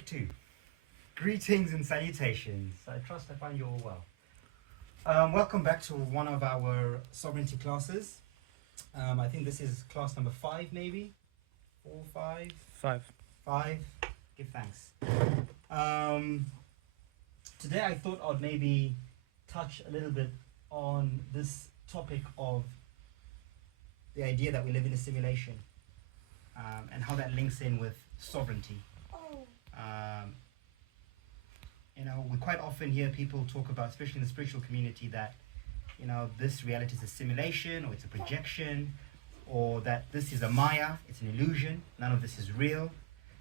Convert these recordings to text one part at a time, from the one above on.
Take two. Greetings and salutations. I trust I find you all well. Welcome back to one of our sovereignty classes. I think this is class number 5, maybe? 4, 5? 5. 5. Give thanks. Today I thought I'd maybe touch a little bit on this topic of the idea that we live in a simulation, and how that links in with sovereignty. We quite often hear people talk about, especially in the spiritual community, that this reality is a simulation, or it's a projection, or that this is a maya, it's an illusion, none of this is real.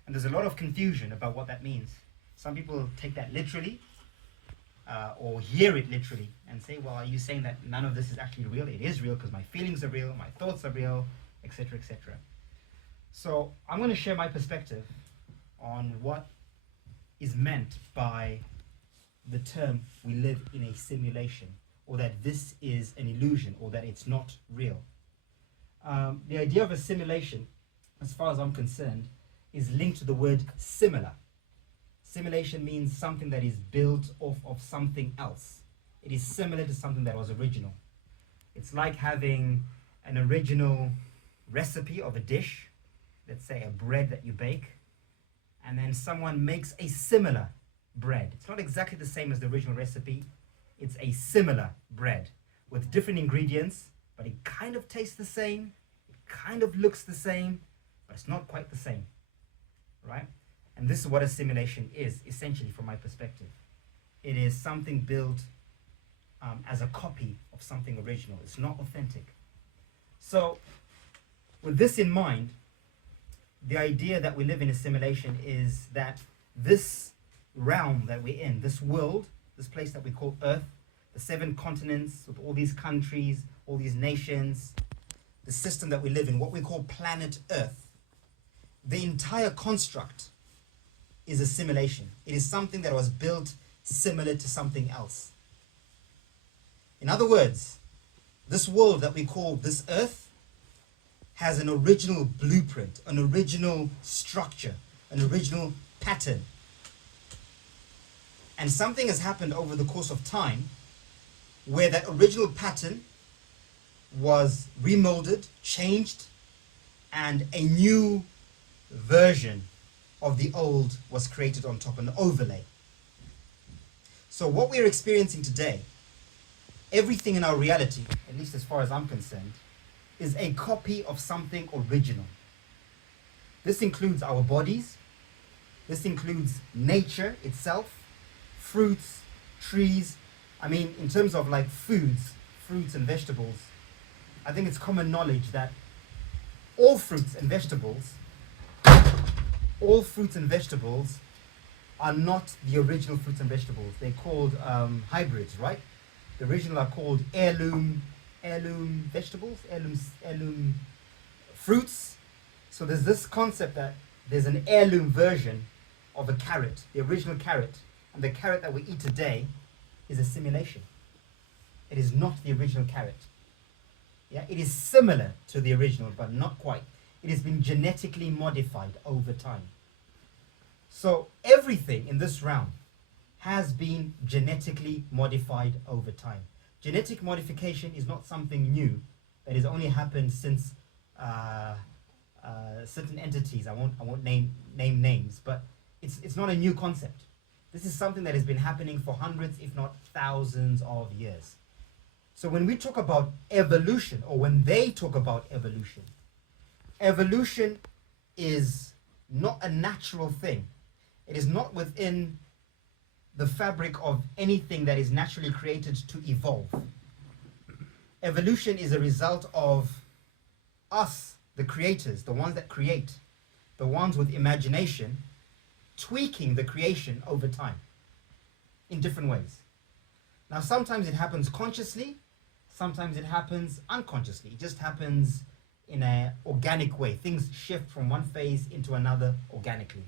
And there's a lot of confusion about what that means. Some people take that literally, or hear it literally, and say, well, are you saying that none of this is actually real? It is real because my feelings are real, my thoughts are real, etc., etc. So I'm going to share my perspective on what is meant by the term we live in a simulation, or that this is an illusion, or that it's not real. The idea of a simulation, as far as I'm concerned, is linked to the word similar. Simulation means something that is built off of something else. It is similar to something that was original. It's like having an original recipe of a dish, let's say a bread that you bake, and then someone makes a similar bread. It's not exactly the same as the original recipe. It's a similar bread with different ingredients, but it kind of tastes the same, it kind of looks the same, but it's not quite the same, right? And this is what a simulation is, essentially, from my perspective. It is something built as a copy of something original. It's not authentic. So, with this in mind, the idea that we live in a simulation is that this realm that we're in, this world, this place that we call Earth, the 7 continents with all these countries, all these nations, the system that we live in, what we call planet Earth, the entire construct is a simulation. It is something that was built similar to something else. In other words, this world that we call this Earth has an original blueprint, an original structure, an original pattern. And something has happened over the course of time where that original pattern was remolded, changed, and a new version of the old was created on top, an overlay. So what we're experiencing today, everything in our reality, at least as far as I'm concerned, is a copy of something original. This includes our bodies, this includes nature itself, fruits, trees. I mean, in terms of like fruits and vegetables, I think it's common knowledge that all fruits and vegetables are not the original fruits and vegetables. They're called hybrids, right? The original are called heirloom vegetables, heirloom fruits. So there's this concept that there's an heirloom version of a carrot, the original carrot, and the carrot that we eat today is a simulation. It is not the original carrot. Yeah, it is similar to the original, but not quite. It has been genetically modified over time. So everything in this realm has been genetically modified over time. Genetic modification is not something new that has only happened since certain entities. I won't name names, but it's not a new concept. This is something that has been happening for hundreds, if not thousands of years. So when we talk about evolution, or when they talk about evolution, evolution is not a natural thing. It is not within the fabric of anything that is naturally created to evolve. Evolution is a result of us, the creators, the ones that create, the ones with imagination, tweaking the creation over time in different ways. Now, sometimes it happens consciously, sometimes it happens unconsciously. It just happens in an organic way. Things shift from one phase into another organically.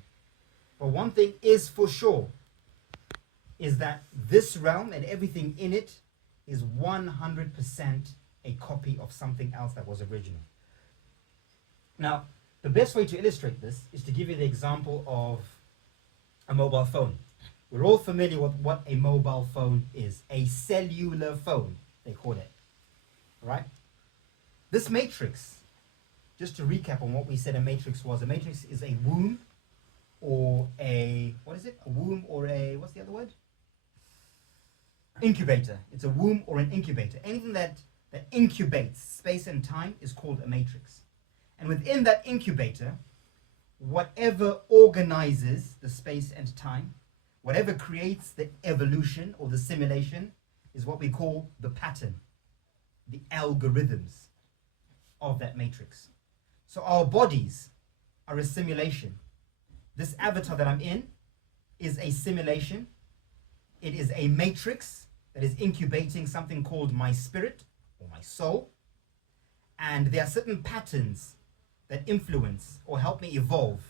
But one thing is for sure, is that this realm and everything in it is 100% a copy of something else that was original. Now, the best way to illustrate this is to give you the example of a mobile phone. We're all familiar with what a mobile phone is. A cellular phone, they call it. Right? This matrix, just to recap on what we said a matrix was, a matrix is a womb or a, what is it? A womb or a, what's the other word? Incubator. It's a womb or an incubator. Anything that incubates space and time is called a matrix. And within that incubator, whatever organizes the space and time, whatever creates the evolution or the simulation, is what we call the pattern, the algorithms of that matrix. So our bodies are a simulation. This avatar that I'm in is a simulation. It is a matrix that is incubating something called my spirit or my soul. And there are certain patterns that influence or help me evolve.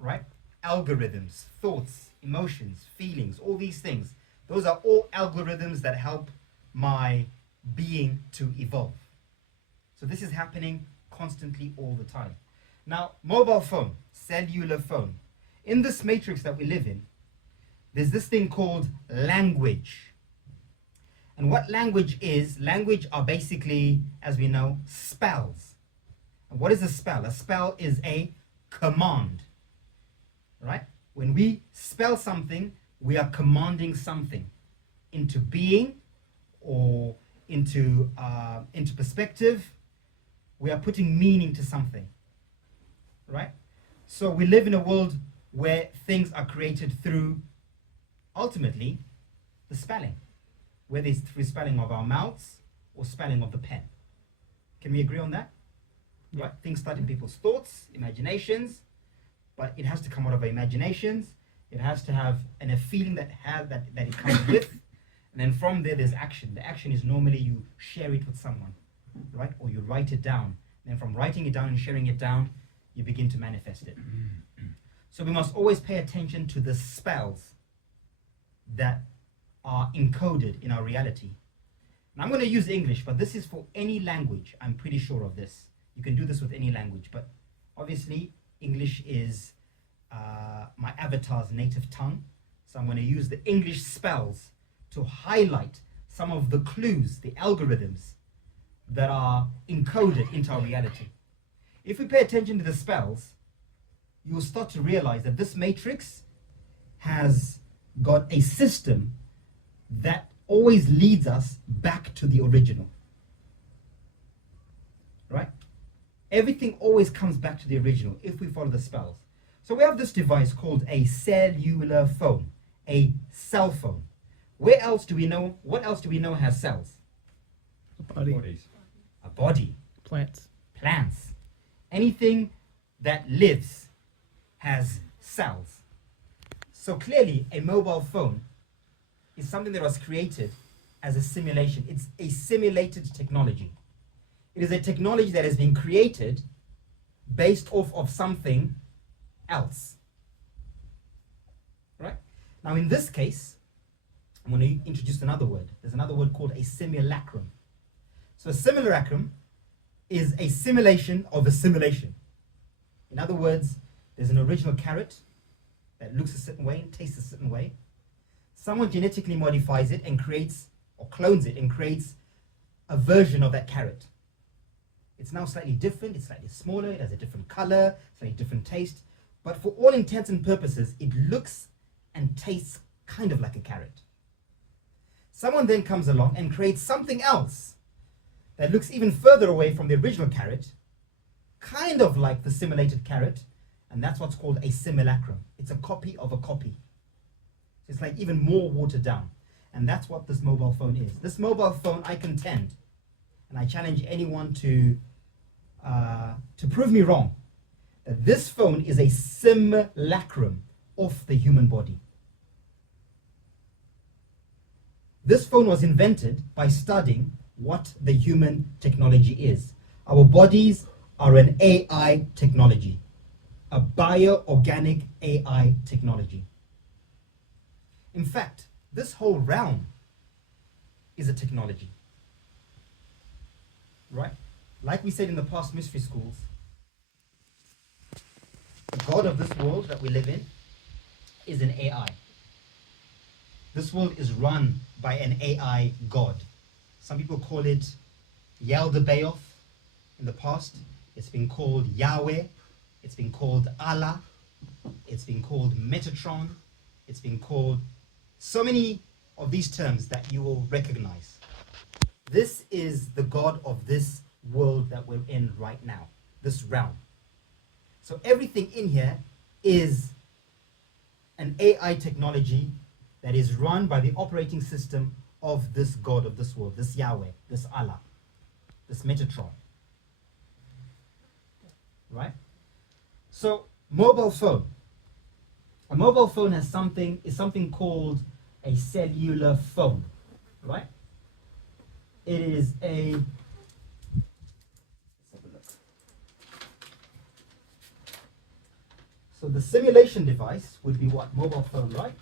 Right? Algorithms, thoughts, emotions, feelings, all these things. Those are all algorithms that help my being to evolve. So this is happening constantly all the time. Now, mobile phone, cellular phone. In this matrix that we live in, there's this thing called language. And what language is, language are basically, as we know, spells. And what is a spell? A spell is a command. Right? When we spell something, we are commanding something into being or into perspective. We are putting meaning to something. Right? So we live in a world where things are created through, ultimately, the spelling. Whether it's through spelling of our mouths or spelling of the pen. Can we agree on that? Yeah. Right? Things start in people's thoughts, imaginations, but it has to come out of our imaginations. It has to have a feeling that it comes with. And then from there, there's action. The action is normally you share it with someone, right? Or you write it down. And then from writing it down and sharing it down, you begin to manifest it. So we must always pay attention to the spells that are encoded in our reality. And I'm going to use English, but this is for any language. I'm pretty sure of this. You can do this with any language, but obviously English is my avatar's native tongue. So I'm going to use the English spells to highlight some of the clues, the algorithms that are encoded into our reality. If we pay attention to the spells, you will start to realize that this matrix has got a system that always leads us back to the original. Right? Everything always comes back to the original if we follow the spells. So we have this device called a cellular phone, a cell phone. Where else do we know? What else do we know has cells? A body. A body. Plants. Plants. Anything that lives has cells. So clearly, a mobile phone is something that was created as a simulation. It's a simulated technology. It is a technology that has been created based off of something else. Right? Now, in this case, I'm going to introduce another word. There's another word called a simulacrum. So a simulacrum is a simulation of a simulation. In other words, there's an original carrot that looks a certain way and tastes a certain way. Someone genetically modifies it and creates, or clones it and creates a version of that carrot. It's now slightly different, it's slightly smaller, it has a different color, slightly different taste. But for all intents and purposes, it looks and tastes kind of like a carrot. Someone then comes along and creates something else that looks even further away from the original carrot, kind of like the simulated carrot, and that's what's called a simulacrum. It's a copy of a copy. It's like even more watered down. And that's what this mobile phone is. This mobile phone, I contend, and I challenge anyone to prove me wrong, that this phone is a simulacrum of the human body. This phone was invented by studying what the human technology is. Our bodies are an AI technology, a bioorganic AI technology. In fact, this whole realm is a technology. Right? Like we said in the past mystery schools, the God of this world that we live in is an AI. This world is run by an AI God. Some people call it Yaldabaoth in the past. It's been called Yahweh. It's been called Allah. It's been called Metatron. It's been called so many of these terms that you will recognize. This is the God of this world that we're in right now, this realm. So everything in here is an AI technology that is run by the operating system of this God of this world, this Yahweh, this Allah, this Metatron. Right? So, mobile phone. A mobile phone is something called a cellular phone, right? It is a, let's have a look. So the simulation device would be what? Mobile phone, right?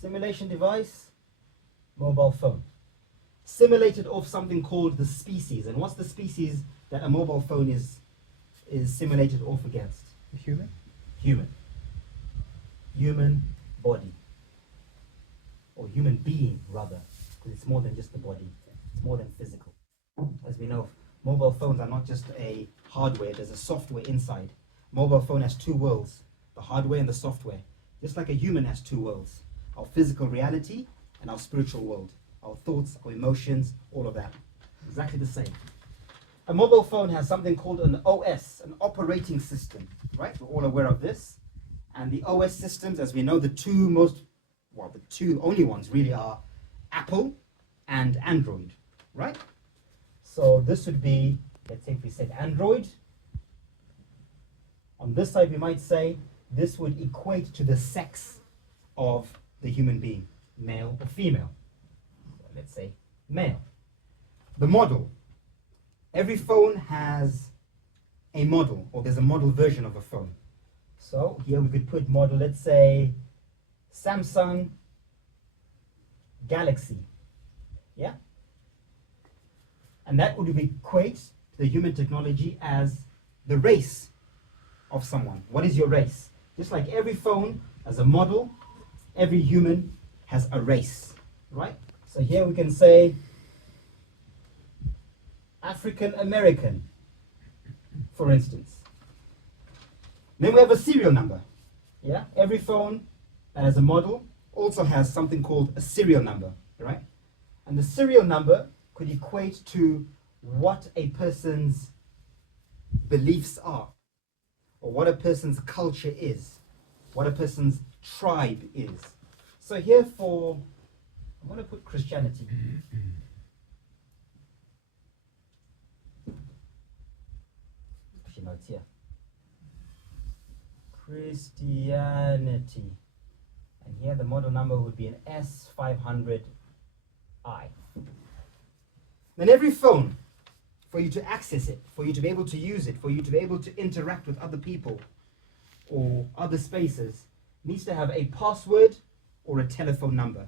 Simulation device, mobile phone. Simulated off something called the species. And what's the species that a mobile phone is simulated off against? Human? Human. Human body. Or human being, rather. Because it's more than just the body. It's more than physical. As we know, mobile phones are not just a hardware. There's a software inside. Mobile phone has two worlds. The hardware and the software. Just like a human has two worlds. Our physical reality and our spiritual world. Our thoughts, our emotions, all of that. Exactly the same. A mobile phone has something called an OS, an operating system, right? We're all aware of this. And the OS systems, as we know, the two only ones really are Apple and Android, right? So this would be, let's say if we said Android, on this side we might say this would equate to the sex of the human being, male or female. So let's say male. The model. Every phone has a model, or there's a model version of a phone. So here we could put model, let's say Samsung Galaxy. Yeah? And that would equate to the human technology as the race of someone. What is your race? Just like every phone has a model, every human has a race, right? So here we can say African American, for instance. Then we have a serial number. Yeah, every phone that has a model also has something called a serial number, right? And the serial number could equate to what a person's beliefs are, or what a person's culture is, what a person's tribe is. So here I'm going to put Christianity. Notes here. Christianity. And here the model number would be an S500I. Then every phone, for you to access it, for you to be able to use it, for you to be able to interact with other people or other spaces, needs to have a password or a telephone number.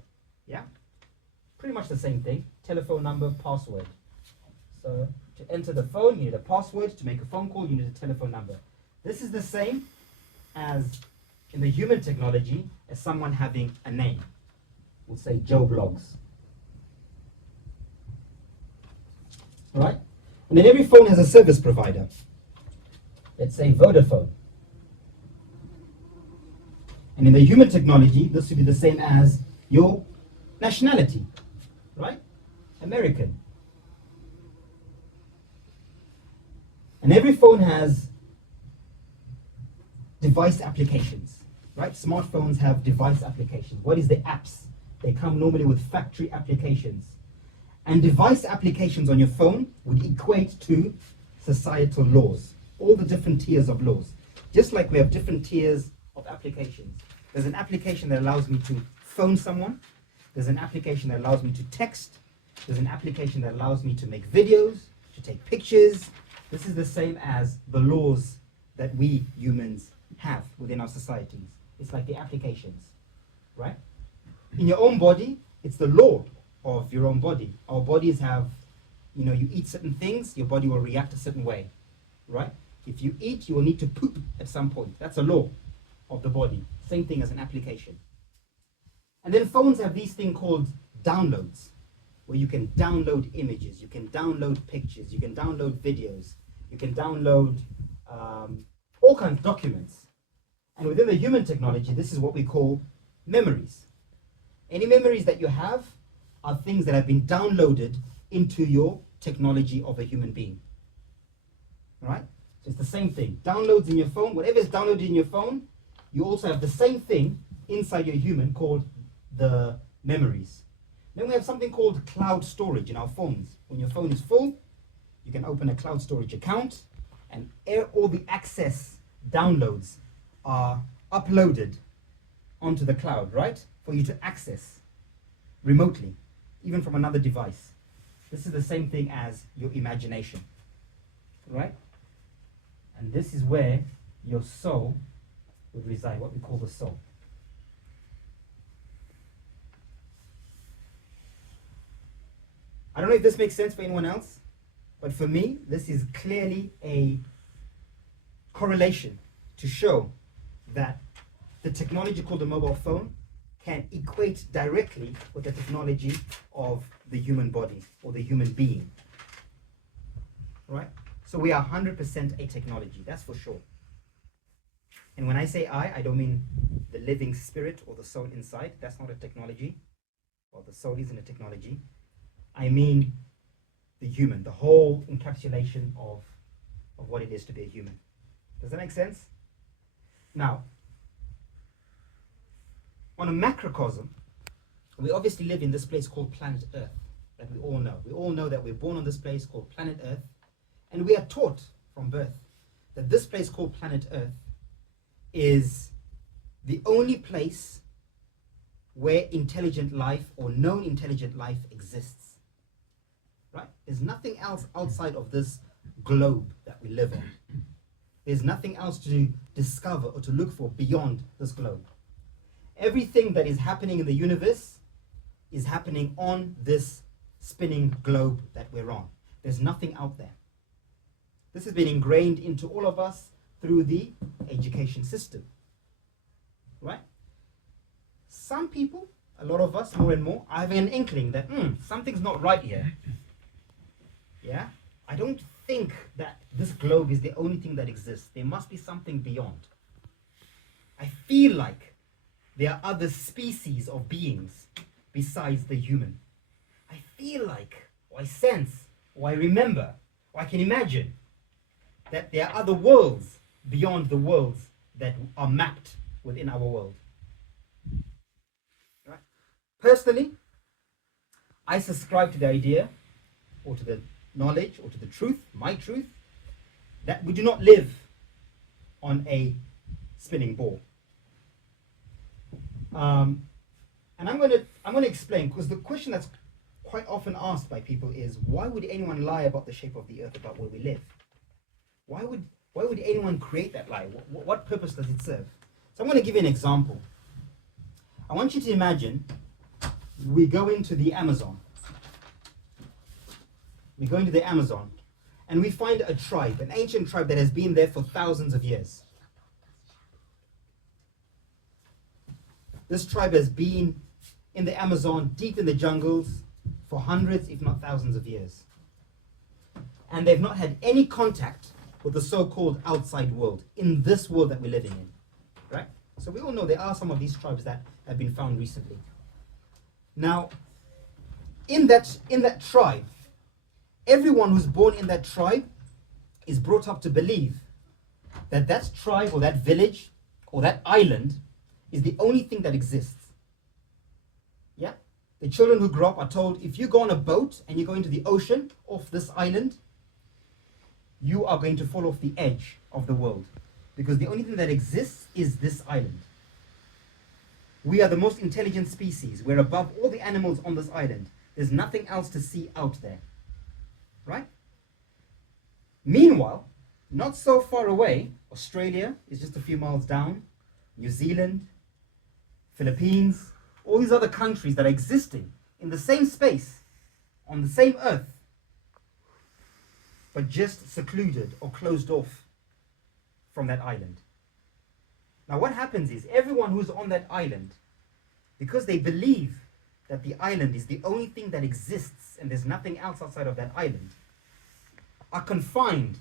Yeah? Pretty much the same thing. Telephone number, password. So to enter the phone, you need a password. To make a phone call, you need a telephone number. This is the same as in the human technology as someone having a name. We'll say Joe Blogs. Right? And then every phone has a service provider. Let's say Vodafone. And in the human technology, this would be the same as your nationality. Right? American. And every phone has device applications, right? Smartphones have device applications. What is the apps? They come normally with factory applications. And device applications on your phone would equate to societal laws, all the different tiers of laws. Just like we have different tiers of applications. There's an application that allows me to phone someone. There's an application that allows me to text. There's an application that allows me to make videos, to take pictures. This is the same as the laws that we humans have within our societies. It's like the applications, right? In your own body, it's the law of your own body. Our bodies have, you eat certain things, your body will react a certain way, right? If you eat, you will need to poop at some point. That's a law. of the body. Same thing as an application. And then phones have these things called downloads, where you can download images, you can download pictures, you can download videos, you can download all kinds of documents. And within the human technology, this is what we call memories. Any memories that you have are things that have been downloaded into your technology of a human being. All right? So it's the same thing. Downloads in your phone, whatever is downloaded in your phone, you also have the same thing inside your human called the memories. Then we have something called cloud storage in our phones. When your phone is full, you can open a cloud storage account, and all the access downloads are uploaded onto the cloud, right? For you to access remotely, even from another device. This is the same thing as your imagination, right? And this is where your soul would reside, what we call the soul. I don't know if this makes sense for anyone else, but for me, this is clearly a correlation to show that the technology called the mobile phone can equate directly with the technology of the human body or the human being. Right? So we are 100% a technology, that's for sure. And when I say I don't mean the living spirit or the soul inside. That's not a technology. Well, the soul isn't a technology. I mean the human, the whole encapsulation of what it is to be a human. Does that make sense? Now, on a macrocosm, we obviously live in this place called planet Earth that we all know. We all know that we're born on this place called planet Earth, and we are taught from birth that this place called planet Earth is the only place where intelligent life or known intelligent life exists. Right? There's nothing else outside of this globe that we live on. There's nothing else to discover or to look for beyond this globe. Everything that is happening in the universe is happening on this spinning globe that we're on. There's nothing out there. This has been ingrained into all of us through the education system. Right? Some people, a lot of us, more and more, are having an inkling that something's not right here. Yeah? I don't think that this globe is the only thing that exists. There must be something beyond. I feel like there are other species of beings besides the human. I feel like, or I sense, or I remember, or I can imagine that there are other worlds beyond the worlds that are mapped within our world. Right? Personally, I subscribe to the idea, or to the knowledge, or to the truth, my truth, that we do not live on a spinning ball. And I'm going to explain, because the question that's quite often asked by people is, why would anyone lie about the shape of the earth, about where we live? Why would anyone create that lie? What purpose does it serve? So I'm going to give you an example. I want you to imagine we go into the Amazon. We go into the Amazon and we find a tribe, an ancient tribe that has been there for thousands of years. This tribe has been in the Amazon, deep in the jungles, for hundreds, if not thousands of years. And they've not had any contact with the so-called outside world, in this world that we're living in. Right? So we all know there are some of these tribes that have been found recently. Now, in that tribe, everyone who's born in that tribe is brought up to believe that that tribe or that village or that island is the only thing that exists. Yeah? The children who grow up are told, if you go on a boat and you go into the ocean off this island, you are going to fall off the edge of the world, because the only thing that exists is this island. We are the most intelligent species. We're above all the animals on this island. There's nothing else to see out there. Right? Meanwhile, not so far away, Australia is just a few miles down, New Zealand, Philippines, all these other countries that are existing in the same space, on the same earth, but just secluded or closed off from that island. Now what happens is everyone who's on that island, because they believe that the island is the only thing that exists and there's nothing else outside of that island, are confined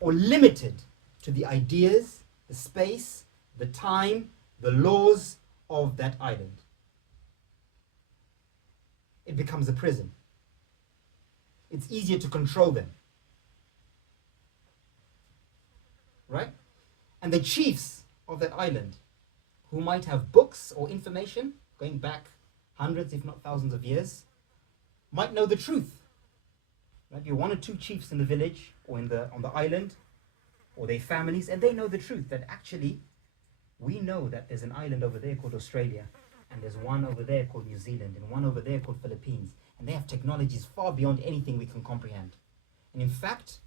or limited to the ideas, the space, the time, the laws of that island. It becomes a prison. It's easier to control them. Right? And the chiefs of that island, who might have books or information going back hundreds, if not thousands of years, might know the truth. Might be one or two chiefs in the village or on the island, or their families, and they know the truth that actually we know that there's an island over there called Australia, and there's one over there called New Zealand, and one over there called Philippines, and they have technologies far beyond anything we can comprehend. And in fact,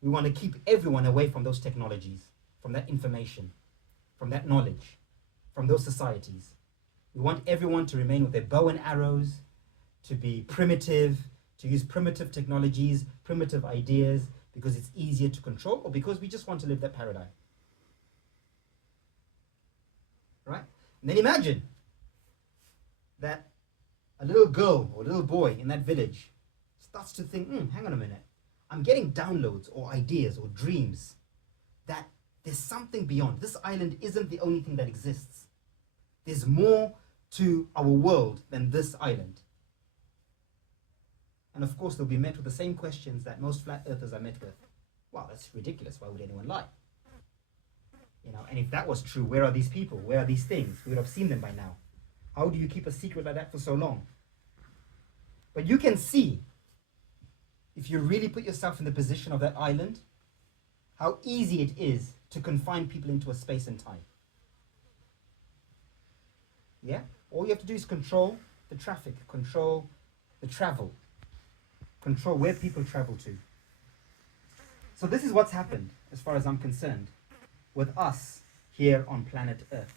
we want to keep everyone away from those technologies, from that information, from that knowledge, from those societies. We want everyone to remain with their bow and arrows, to be primitive, to use primitive technologies, primitive ideas, because it's easier to control, or because we just want to live that paradigm. Right? And then imagine that a little girl or a little boy in that village starts to think, hang on a minute, I'm getting downloads or ideas or dreams that there's something beyond. This island isn't the only thing that exists. There's more to our world than this island. And of course, they'll be met with the same questions that most flat earthers are met with. Wow, that's ridiculous. Why would anyone lie? And if that was true, where are these people? Where are these things? We would have seen them by now. How do you keep a secret like that for so long? But you can see, if you really put yourself in the position of that island, how easy it is to confine people into a space and time. Yeah? All you have to do is control the traffic, control the travel, control where people travel to. So this is what's happened, as far as I'm concerned, with us here on planet Earth.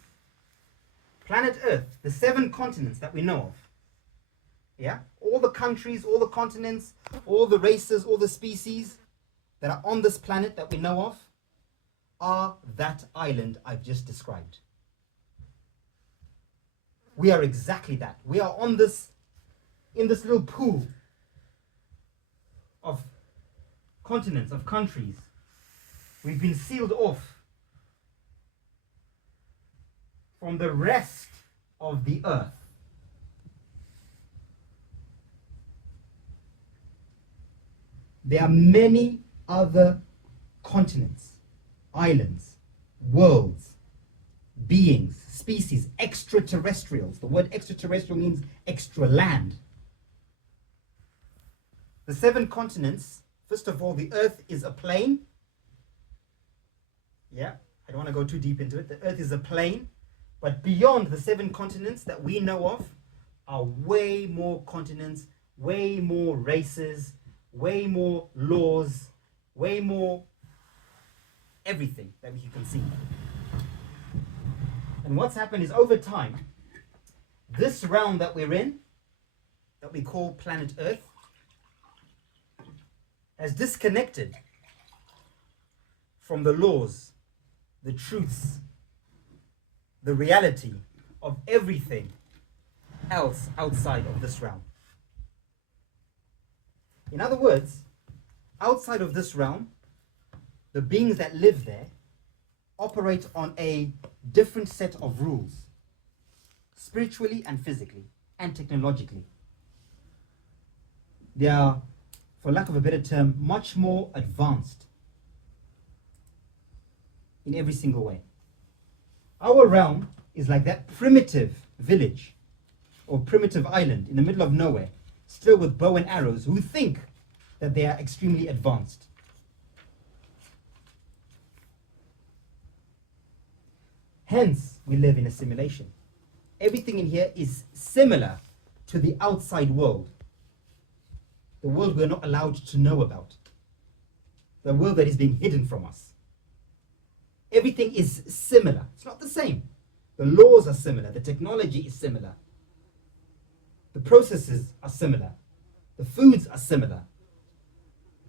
Planet Earth, the 7 continents that we know of. Yeah? All the countries, all the continents, all the races, all the species that are on this planet that we know of are that island I've just described. We are exactly that. We are in this little pool of continents, of countries. We've been sealed off from the rest of the earth. There are many other continents, islands, worlds, beings, species, extraterrestrials. The word extraterrestrial means extra land. The 7 continents, first of all, the earth is a plane. Yeah, I don't want to go too deep into it. The earth is a plane. But beyond the 7 continents that we know of are way more continents, way more races, way more laws, way more everything that we can conceive. And what's happened is, over time, this realm that we're in, that we call planet Earth, has disconnected from the laws, the truths, the reality of everything else outside of this realm. In other words, outside of this realm, the beings that live there operate on a different set of rules, spiritually and physically and technologically. They are, for lack of a better term, much more advanced in every single way. Our realm is like that primitive village or primitive island in the middle of nowhere, still with bow and arrows, who think that they are extremely advanced. Hence, we live in a simulation. Everything in here is similar to the outside world. The world we're not allowed to know about. The world that is being hidden from us. Everything is similar. It's not the same. The laws are similar. The technology is similar. The processes are similar. The foods are similar.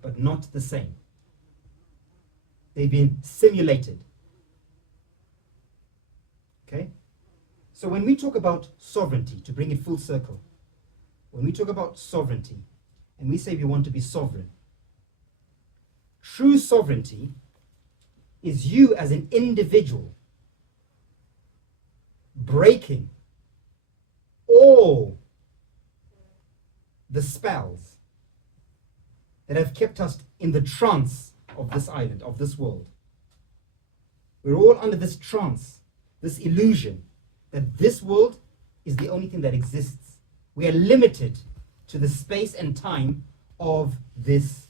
But not the same. They've been simulated. Okay? So when we talk about sovereignty, to bring it full circle, when we talk about sovereignty and we say we want to be sovereign, true sovereignty is you as an individual breaking all the spells that have kept us in the trance of this island, of this world. We're all under this trance, this illusion that this world is the only thing that exists. We are limited to the space and time of this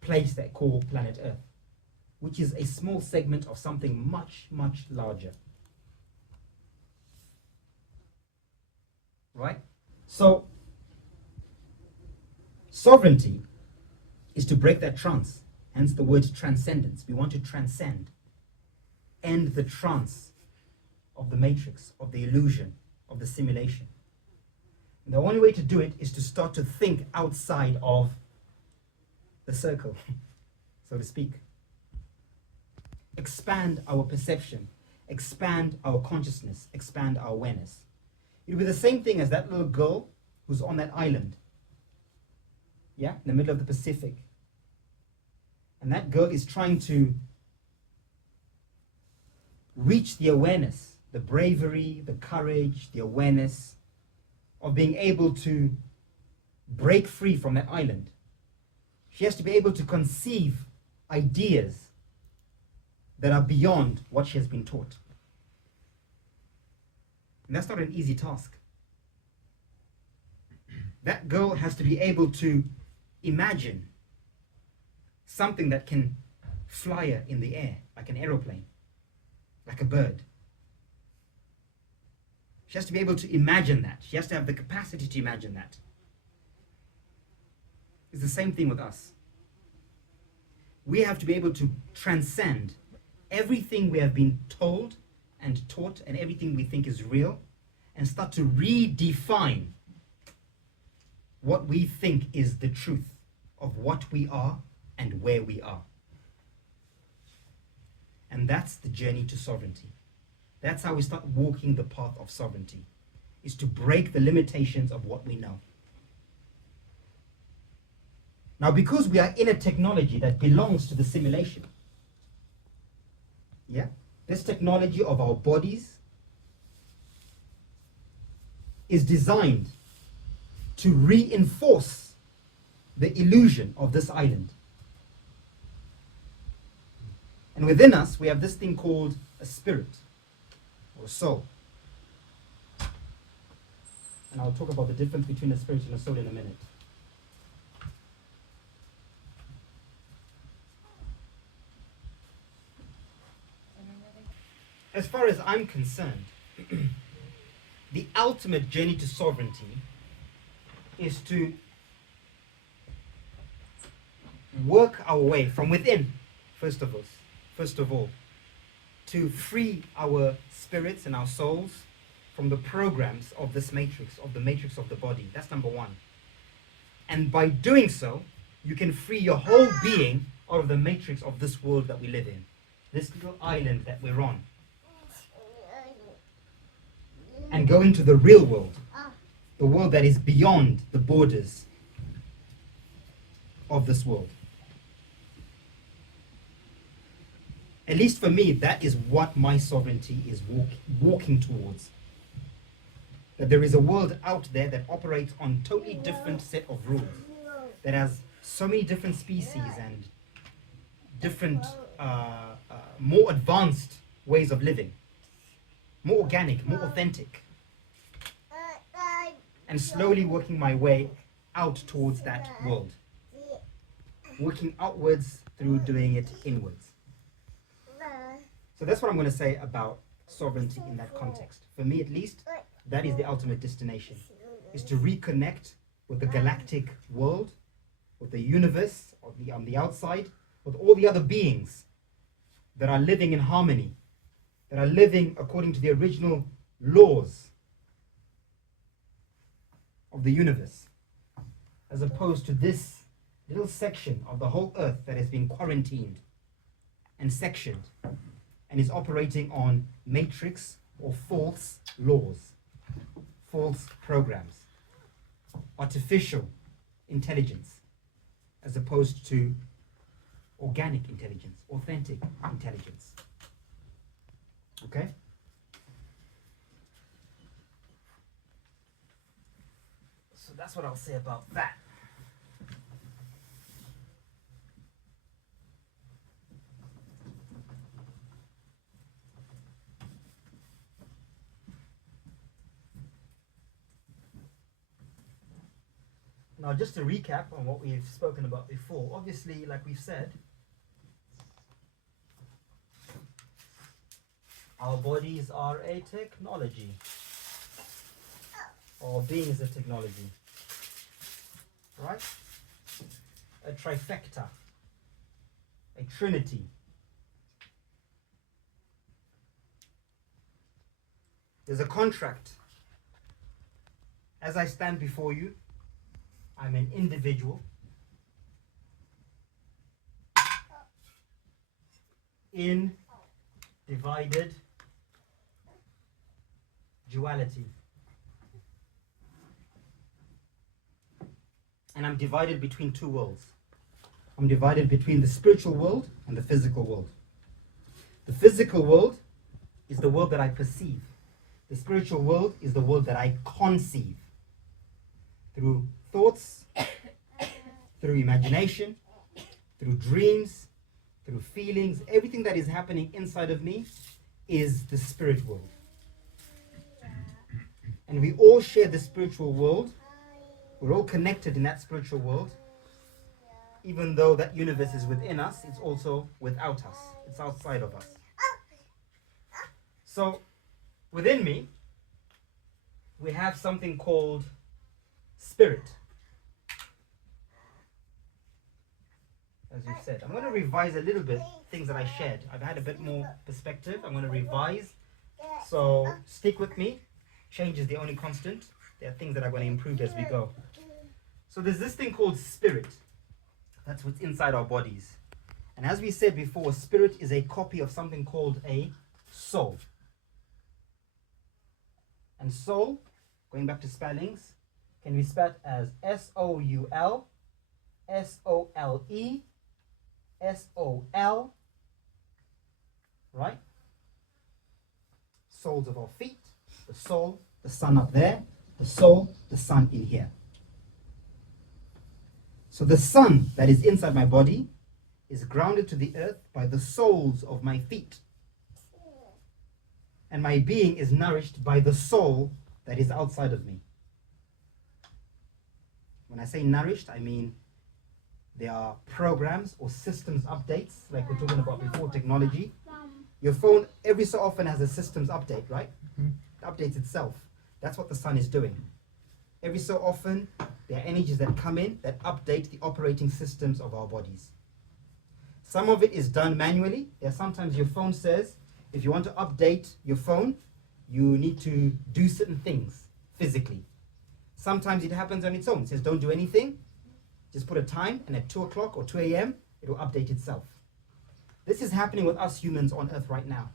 place that call planet Earth, which is a small segment of something much, much larger. Right? So, sovereignty is to break that trance, hence the word transcendence. We want to transcend, end the trance of the matrix, of the illusion, of the simulation. And the only way to do it is to start to think outside of the circle, so to speak. Expand our perception, expand our consciousness, expand our awareness. It will be the same thing as that little girl who's on that island, yeah, in the middle of the Pacific. And that girl is trying to reach the awareness, the bravery, the courage, the awareness of being able to break free from that island. She has to be able to conceive ideas that are beyond what she has been taught. And that's not an easy task. That girl has to be able to imagine something that can fly in the air, like an aeroplane, like a bird. She has to be able to imagine that. She has to have the capacity to imagine that. It's the same thing with us. We have to be able to transcend everything we have been told and taught and everything we think is real, and start to redefine what we think is the truth of what we are and where we are. And that's the journey to sovereignty. That's how we start walking the path of sovereignty, is to break the limitations of what we know. Now, because we are in a technology that belongs to the simulation, yeah, this technology of our bodies is designed to reinforce the illusion of this island. And within us, we have this thing called a spirit or a soul. And I'll talk about the difference between a spirit and a soul in a minute. As far as I'm concerned, the ultimate journey to sovereignty is to work our way from within, first of all, to free our spirits and our souls from the programs of this matrix, of the matrix of the body. That's number one. And by doing so, you can free your whole being out of the matrix of this world that we live in, this little island that we're on, and go into the real world, the world that is beyond the borders of this world. At least for me, that is what my sovereignty is walking towards. That there is a world out there that operates on totally different set of rules, that has so many different species and different, more advanced ways of living, more organic, more authentic, and slowly working my way out towards that world, working outwards through doing it inwards. So that's what I'm going to say about sovereignty in that context. For me, at least, that is the ultimate destination, is to reconnect with the galactic world, with the universe on the outside, with all the other beings that are living in harmony, that are living according to the original laws of the universe, as opposed to this little section of the whole earth that has been quarantined and sectioned and is operating on matrix or false laws, false programs, artificial intelligence, as opposed to organic intelligence, authentic intelligence. Okay? So that's what I'll say about that. Now, just to recap on what we've spoken about before, obviously, like we've said, our bodies are a technology. Our being is a technology. Right? A trifecta. A trinity. There's a contract. As I stand before you, I'm an individual in divided duality. And I'm divided between two worlds. I'm divided between the spiritual world and the physical world. The physical world is the world that I perceive. The spiritual world is the world that I conceive. Through thoughts, through imagination, through dreams, through feelings, everything that is happening inside of me is the spirit world. And we all share the spiritual world. We're all connected in that spiritual world. Even though that universe is within us, it's also without us. It's outside of us. So, within me, we have something called spirit. As we've said, I'm going to revise a little bit things that I shared. I've had a bit more perspective. I'm going to revise. So stick with me. Change is the only constant. There are things that are going to improve as we go. So there's this thing called spirit. That's what's inside our bodies. And as we said before, spirit is a copy of something called a soul. And soul, going back to spellings, can be spelled as S-O-U-L, S-O-L-E, S-O-L, right? Soles of our feet, the soul, the sun up there, the soul, the sun in here. So the sun that is inside my body is grounded to the earth by the soles of my feet. And my being is nourished by the soul that is outside of me. When I say nourished, I mean there are programs or systems updates, like we're talking about before, technology. Your phone every so often has a systems update, right? It updates itself. That's what the sun is doing. Every so often, there are energies that come in that update the operating systems of our bodies. Some of it is done manually. There are sometimes your phone says, if you want to update your phone, you need to do certain things physically. Sometimes it happens on its own. It says, don't do anything. Just put a time, and at 2 o'clock or 2 a.m., it will update itself. This is happening with us humans on Earth right now.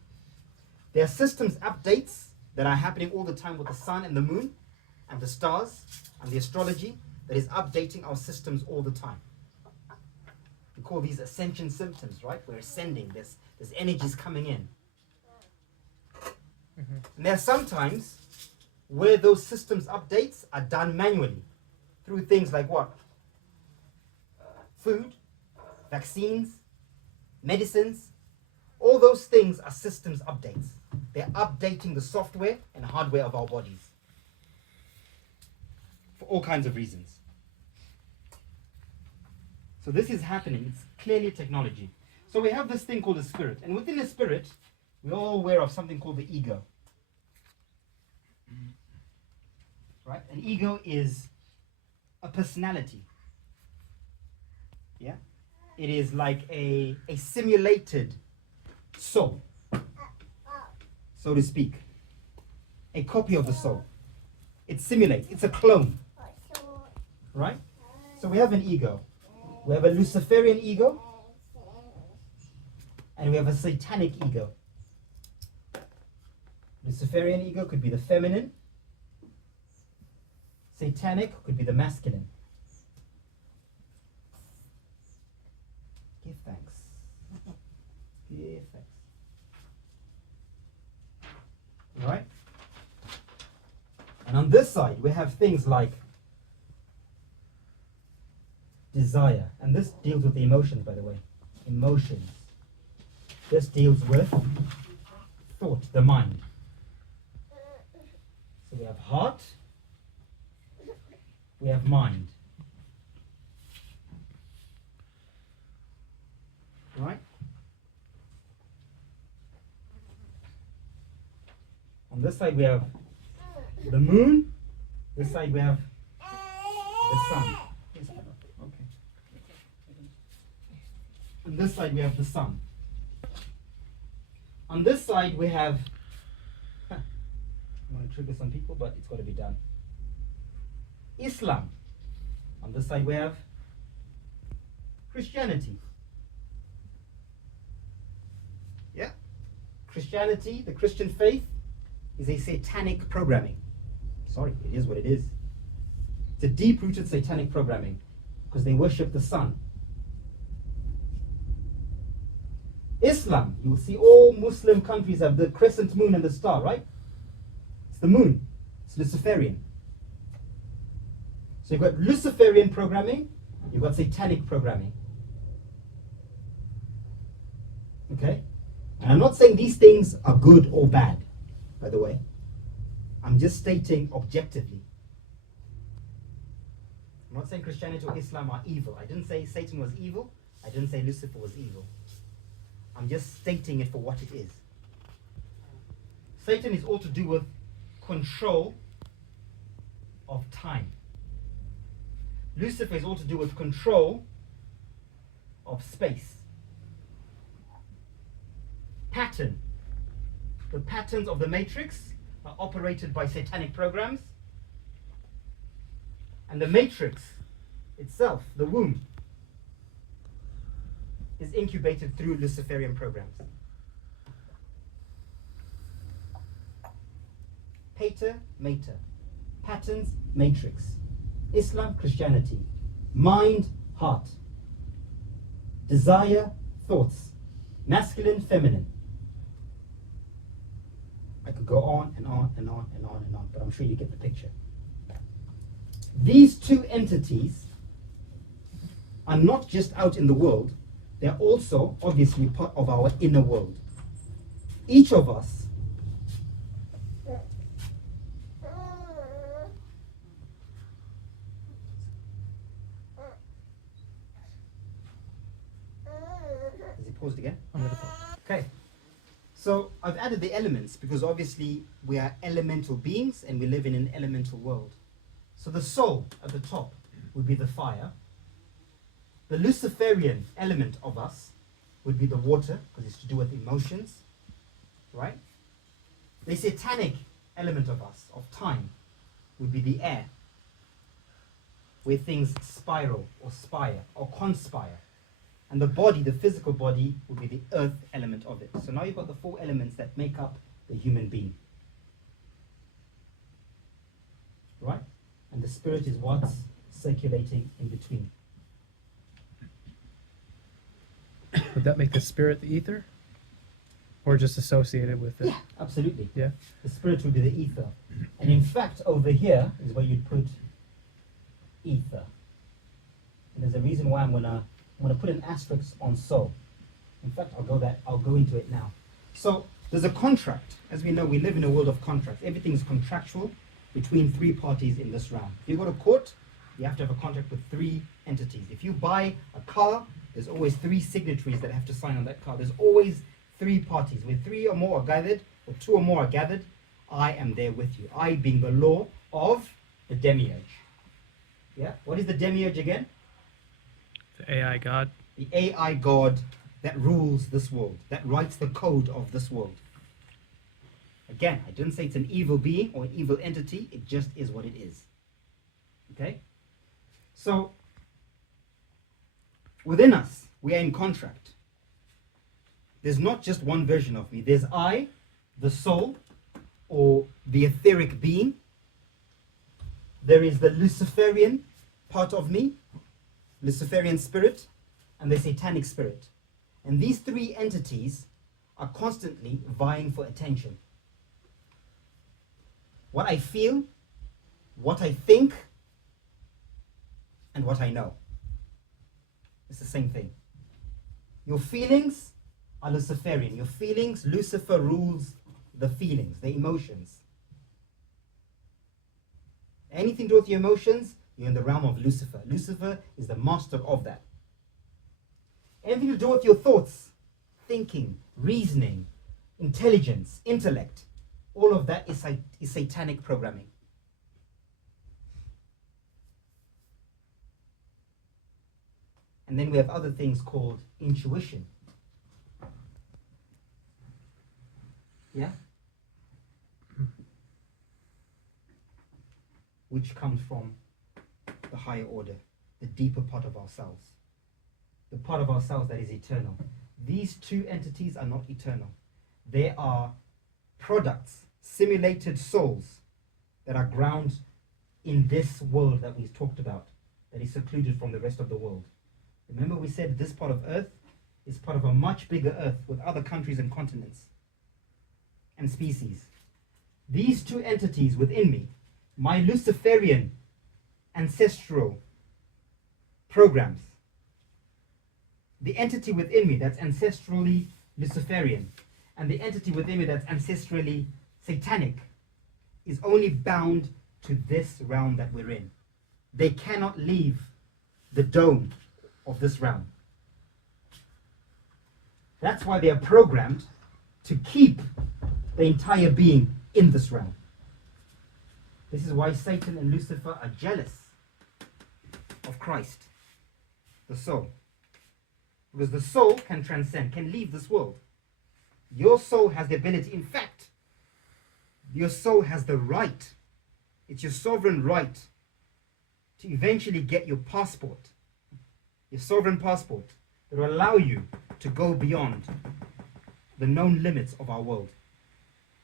There are systems updates that are happening all the time with the sun and the moon and the stars and the astrology that is updating our systems all the time. We call these ascension symptoms, right? We're ascending. There's energies coming in. And there are sometimes where those systems updates are done manually through things like what? Food, vaccines, medicines. All those things are systems updates. They're updating the software and hardware of our bodies for all kinds of reasons. So this is happening. It's clearly technology. So we have this thing called the spirit. And within the spirit, we're all aware of something called the ego. Right? An ego is a personality. Yeah? It is like a simulated soul, so to speak. A copy of the soul. It simulates. It's a clone. Right? So we have an ego. We have a Luciferian ego. And we have a satanic ego. Luciferian ego could be the feminine. Satanic could be the masculine. Give thanks. Give thanks. All right? And on this side, we have things like desire. And this deals with the emotions, by the way. Emotions. This deals with thought, the mind. So we have heart, we have mind. Right? On this side we have the moon, this side we have the sun. Okay. On this side we have the sun. On this side we have, I'm going to trigger some people, but it's got to be done. Islam. On this side we have Christianity. Yeah? Christianity, the Christian faith, is a satanic programming. Sorry, it is what it is. It's a deep-rooted satanic programming because they worship the sun. Islam, you will see all Muslim countries have the crescent moon and the star, right? It's the moon. It's Luciferian. So you've got Luciferian programming, you've got satanic programming. Okay? And I'm not saying these things are good or bad, by the way. I'm just stating objectively. I'm not saying Christianity or Islam are evil. I didn't say Satan was evil. I didn't say Lucifer was evil. I'm just stating it for what it is. Satan is all to do with control of time. Lucifer is all to do with control of space. Pattern. The patterns of the matrix are operated by satanic programs. And the matrix itself, the womb, is incubated through Luciferian programs. Pater, mater. Patterns, matrix. Islam, Christianity. Mind, heart. Desire, thoughts. Masculine, feminine. I could go on and on and on and on and on, but I'm sure you get the picture. These two entities are not just out in the world, they're also obviously part of our inner world. Each of us Is it paused again? I'm going to pause. Okay. So I've added the elements because obviously we are elemental beings and we live in an elemental world. So the soul at the top would be the fire. The Luciferian element of us would be the water because it's to do with emotions, right? The satanic element of us, of time, would be the air, where things spiral or spire or conspire. And the body, the physical body, would be the earth element of it. So now you've got the four elements that make up the human being. Right? And the spirit is what's circulating in between. Would that make the spirit the ether? Or just associated with it? Yeah, absolutely. Yeah. The spirit would be the ether. And in fact, over here is where you'd put ether. And there's a reason why I'm gonna put an asterisk on soul. In fact, I'll go into it now. So there's a contract. As we know, we live in a world of contracts. Everything is contractual between three parties in this realm. If you go to court, you have to have a contract with three entities. If you buy a car, there's always three signatories that have to sign on that car. There's always three parties. Where three or more are gathered, or two or more are gathered, I am there with you. I being the law of the demiurge. Yeah? What is the demiurge again? The AI God. The AI God that rules this world, that writes the code of this world. Again, I didn't say it's an evil being or an evil entity, it just is what it is. Okay? So, within us, we are in contract. There's not just one version of me. There's I, the soul, or the etheric being. There is the Luciferian part of me, Luciferian spirit, and the satanic spirit. And these three entities are constantly vying for attention. What I feel, what I think, and what I know. It's the same thing. Your feelings are Luciferian. Your feelings, Lucifer rules the feelings, the emotions. Anything to do with your emotions, you're in the realm of Lucifer. Lucifer is the master of that. Anything to do with your thoughts, thinking, reasoning, intelligence, intellect, all of that is satanic programming. And then we have other things called intuition. Yeah? Which comes from the higher order, the deeper part of ourselves. The part of ourselves that is eternal. These two entities are not eternal. They are products, simulated souls that are ground in this world that we've talked about, that is secluded from the rest of the world. Remember we said this part of Earth is part of a much bigger Earth with other countries and continents and species. These two entities within me, my Luciferian ancestral programs, the entity within me that's ancestrally Luciferian, and the entity within me that's ancestrally satanic, is only bound to this realm that we're in. They cannot leave the dome of this realm. That's why they are programmed to keep the entire being in this realm. This is why Satan and Lucifer are jealous of Christ, the soul. Because the soul can transcend, can leave this world. Your soul has the ability, in fact, your soul has the right, it's your sovereign right to eventually get your passport, your sovereign passport that will allow you to go beyond the known limits of our world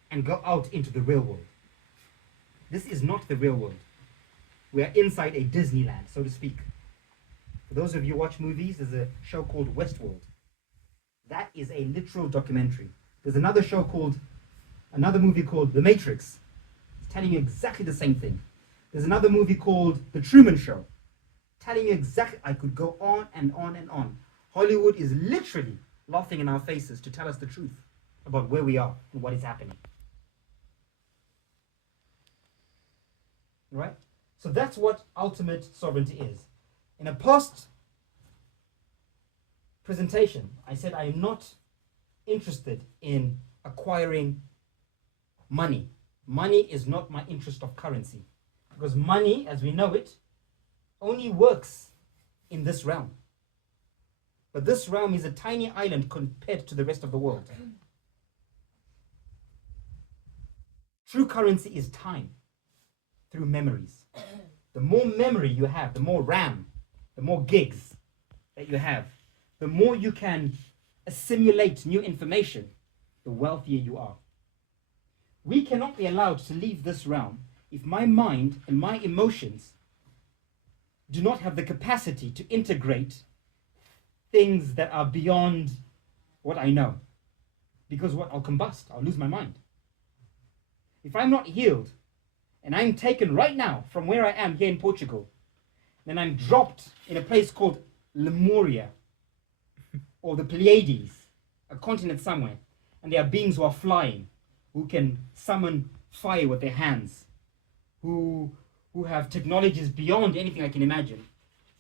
and go out into the real world. This is not the real world. We are inside a Disneyland, so to speak. For those of you who watch movies, there's a show called Westworld. That is a literal documentary. There's another movie called The Matrix. It's telling you exactly the same thing. There's another movie called The Truman Show, telling you exactly, I could go on and on and on. Hollywood is literally laughing in our faces to tell us the truth about where we are and what is happening. Right? So that's what ultimate sovereignty is. In a past presentation, I said I am not interested in acquiring money. Money is not my interest of currency. Because money, as we know it, only works in this realm. But this realm is a tiny island compared to the rest of the world. True currency is time through memories. The more memory you have, the more RAM, the more gigs that you have, the more you can assimilate new information, the wealthier you are. We cannot be allowed to leave this realm if my mind and my emotions do not have the capacity to integrate things that are beyond what I know. Because what? I'll combust, I'll lose my mind. If I'm not healed, and I'm taken right now from where I am here in Portugal, then I'm dropped in a place called Lemuria, or the Pleiades, a continent somewhere, and there are beings who are flying, who can summon fire with their hands, who have technologies beyond anything I can imagine.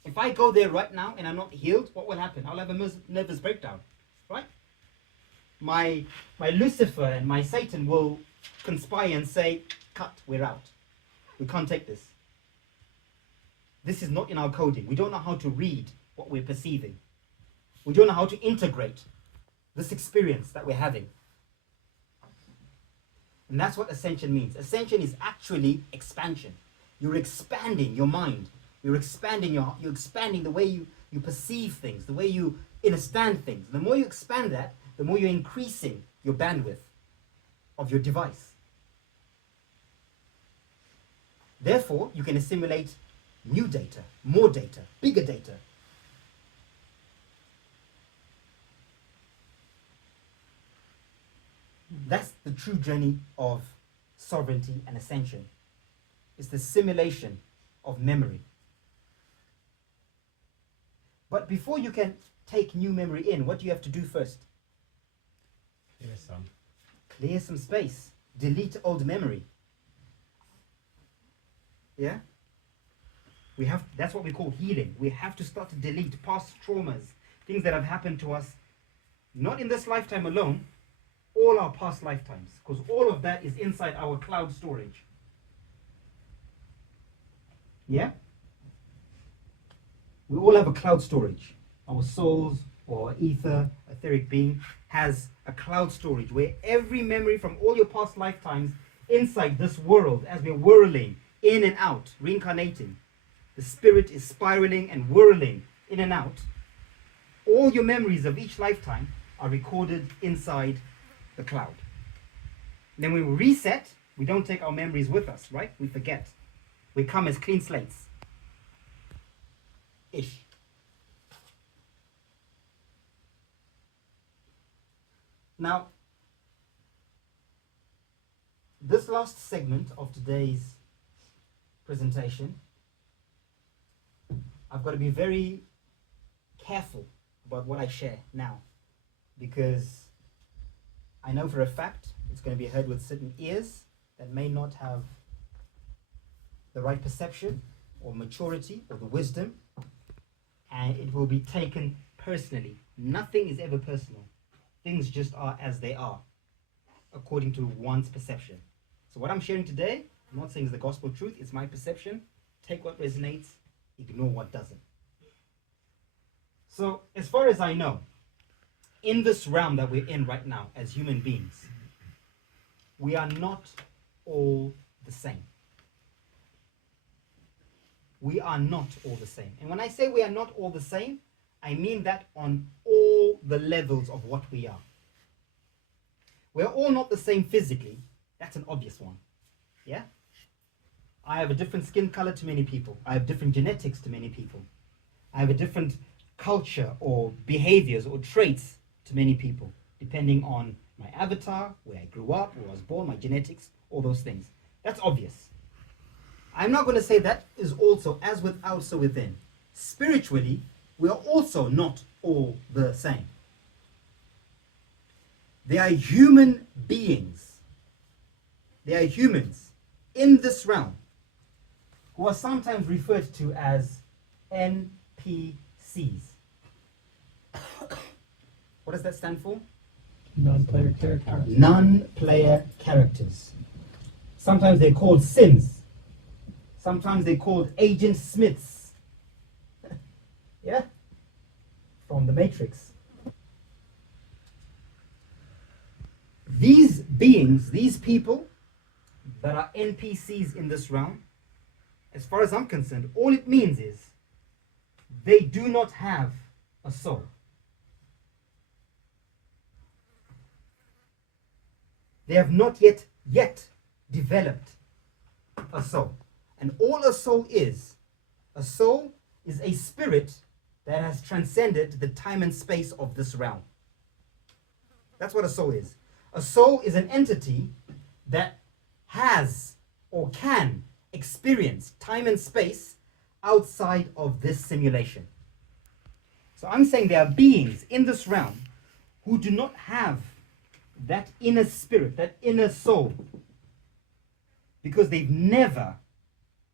If I go there right now and I'm not healed, what will happen? I'll have a nervous breakdown, right? My Lucifer and my Satan will conspire and say, cut, we're out. We can't take this. This is not in our coding. We don't know how to read what we're perceiving. We don't know how to integrate this experience that we're having. And that's what ascension means. Ascension is actually expansion. You're expanding your mind. You're expanding the way you perceive things, the way you understand things. The more you expand that, the more you're increasing your bandwidth of your device. Therefore, you can assimilate new data, more data, bigger data. That's the true journey of sovereignty and ascension. It's the simulation of memory. But before you can take new memory in, what do you have to do first? Clear some space. Delete old memory. Yeah? That's what we call healing. We have to start to delete past traumas, things that have happened to us, not in this lifetime alone, all our past lifetimes, because all of that is inside our cloud storage. Yeah? We all have a cloud storage. Our souls or ether, etheric being, has a cloud storage where every memory from all your past lifetimes inside this world, as we're whirling in and out, reincarnating, the spirit is spiraling and whirling in and out. All your memories of each lifetime are recorded inside the cloud. And then when we reset, we don't take our memories with us, right? We forget. We come as clean slates. Ish. Now, this last segment of today's presentation, I've got to be very careful about what I share now, because I know for a fact it's going to be heard with certain ears that may not have the right perception or maturity or the wisdom, and it will be taken personally. Nothing is ever personal. Things just are as they are, according to one's perception. So what I'm sharing today, I'm not saying is the gospel truth, it's my perception. Take what resonates, ignore what doesn't. So as far as I know, in this realm that we're in right now as human beings, we are not all the same. We are not all the same. And when I say we are not all the same, I mean that on all the levels of what we are. We're all not the same physically. That's an obvious one. Yeah? I have a different skin color to many people. I have different genetics to many people. I have a different culture or behaviors or traits to many people, depending on my avatar, where I grew up, where I was born, my genetics, all those things. That's obvious. I'm not going to say that is also as without, so within. Spiritually, we are also not all the same. They are human beings. They are humans in this realm who are sometimes referred to as NPCs. What does that stand for? Non-player characters. Non-player characters. Sometimes they're called Sims. Sometimes they're called Agent Smiths. Yeah? From the Matrix. These beings, these people that are NPCs in this realm, as far as I'm concerned, all it means is they do not have a soul. They have not yet developed a soul. And all a soul is a spirit that has transcended the time and space of this realm. That's what a soul is. A soul is an entity that has or can experience time and space outside of this simulation. So I'm saying there are beings in this realm who do not have that inner spirit, that inner soul, because they've never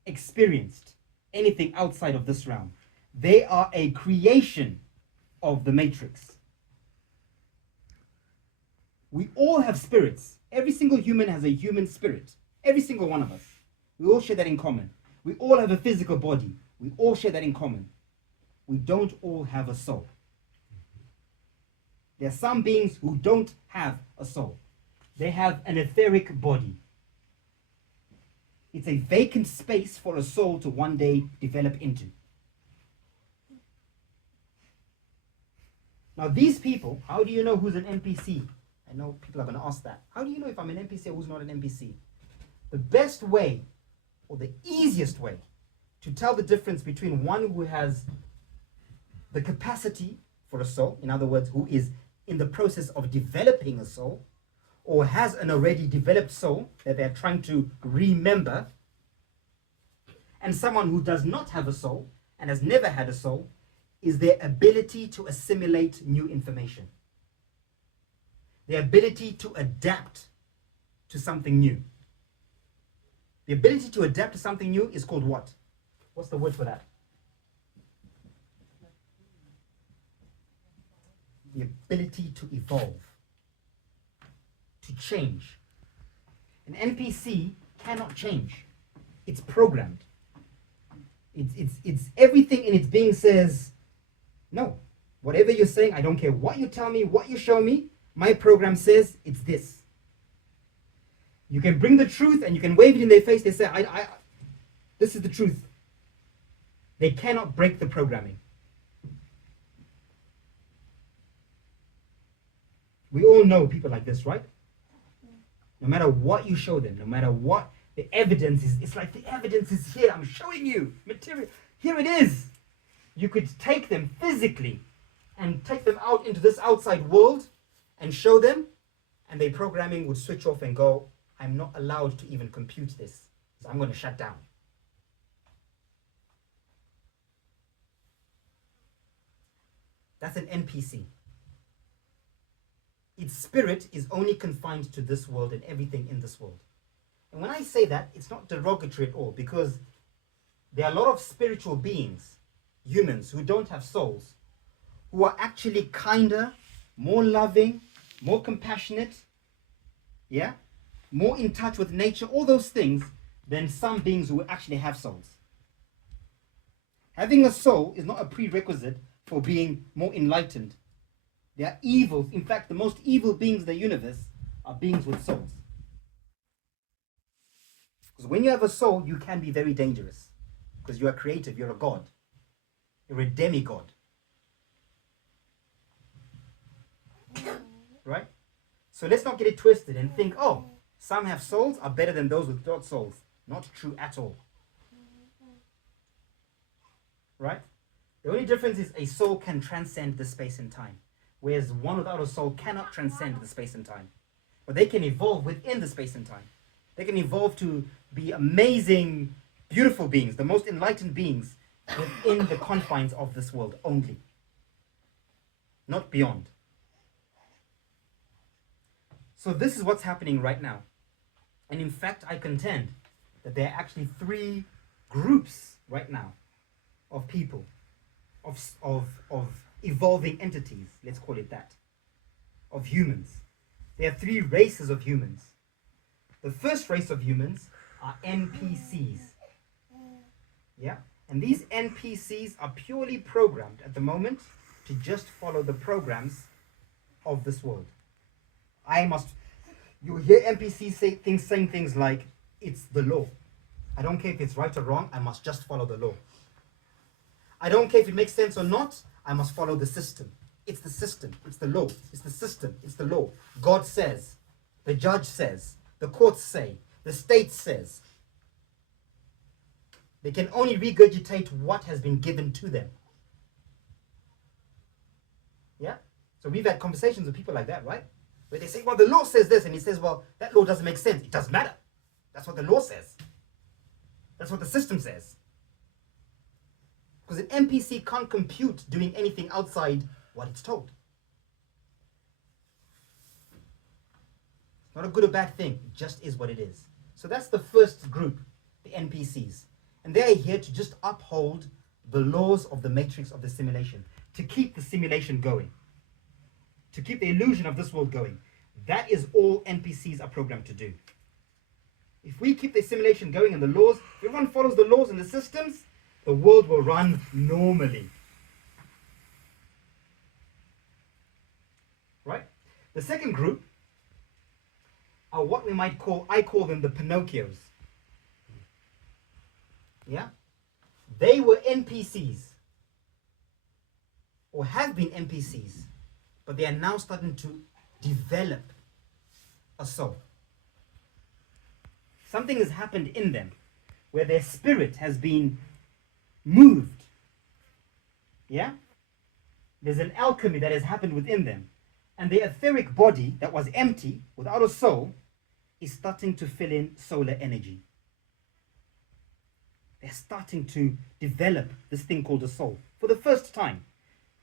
experienced anything outside of this realm. They are a creation of the Matrix. We all have spirits. Every single human has a human spirit. Every single one of us. We all share that in common. We all have a physical body. We all share that in common. We don't all have a soul. There are some beings who don't have a soul. They have an etheric body. It's a vacant space for a soul to one day develop into. Now these people, how do you know who's an NPC? I know people are going to ask that. How do you know if I'm an NPC or who's not an NPC? The best way or the easiest way to tell the difference between one who has the capacity for a soul, in other words, who is in the process of developing a soul, or has an already developed soul that they're trying to remember, and someone who does not have a soul and has never had a soul, is their ability to assimilate new information. The ability to adapt to something new. The ability to adapt to something new is called what? What's the word for that? The ability to evolve, to change. An NPC cannot change. It's programmed. It's everything in its being says, no, whatever you're saying, I don't care what you tell me, what you show me, my program says it's this. You can bring the truth and you can wave it in their face. They say, this is the truth. They cannot break the programming. We all know people like this, right? No matter what you show them, no matter what the evidence is, it's like the evidence is here. I'm showing you material. Here it is. You could take them physically and take them out into this outside world and show them, and their programming would switch off and go, I'm not allowed to even compute this, so I'm going to shut down. That's an NPC. Its spirit is only confined to this world and everything in this world. And when I say that, it's not derogatory at all, because there are a lot of spiritual beings, humans who don't have souls, who are actually kinder, more loving, more compassionate, yeah, more in touch with nature, all those things, than some beings who actually have souls. Having a soul is not a prerequisite for being more enlightened. They are evil. In fact, the most evil beings in the universe are beings with souls. Because when you have a soul, you can be very dangerous. Because you are creative, you're a god. You're a demigod. Right? So let's not get it twisted and think, oh, some have souls are better than those without souls. Not true at all. Right? The only difference is a soul can transcend the space and time, whereas one without a soul cannot transcend the space and time. But they can evolve within the space and time. They can evolve to be amazing, beautiful beings, the most enlightened beings within the confines of this world only, not beyond. So this is what's happening right now. And in fact, I contend that there are actually three groups right now of people, of evolving entities, let's call it that, of humans. There are three races of humans. The first race of humans are NPCs. Yeah? And these NPCs are purely programmed at the moment to just follow the programs of this world. You hear NPCs saying things like, it's the law. I don't care if it's right or wrong, I must just follow the law. I don't care if it makes sense or not, I must follow the system. It's the system, it's the law, it's the system, it's the law. God says, the judge says, the courts say, the state says. They can only regurgitate what has been given to them. Yeah? So we've had conversations with people like that, right? Where they say, well, the law says this, and he says, well, that law doesn't make sense. It doesn't matter. That's what the law says. That's what the system says. Because an NPC can't compute doing anything outside what it's told. It's not a good or bad thing. It just is what it is. So that's the first group, the NPCs. And they're here to just uphold the laws of the matrix of the simulation, to keep the simulation going, to keep the illusion of this world going. That is all NPCs are programmed to do. If we keep the simulation going and the laws, if everyone follows the laws and the systems, the world will run normally. Right? The second group are what we might call, I call them the Pinocchios. Yeah? They were NPCs, or have been NPCs, but they are now starting to develop a soul. Something has happened in them where their spirit has been moved. Yeah? There's an alchemy that has happened within them. And the etheric body that was empty, without a soul, is starting to fill in solar energy. They're starting to develop this thing called a soul for the first time.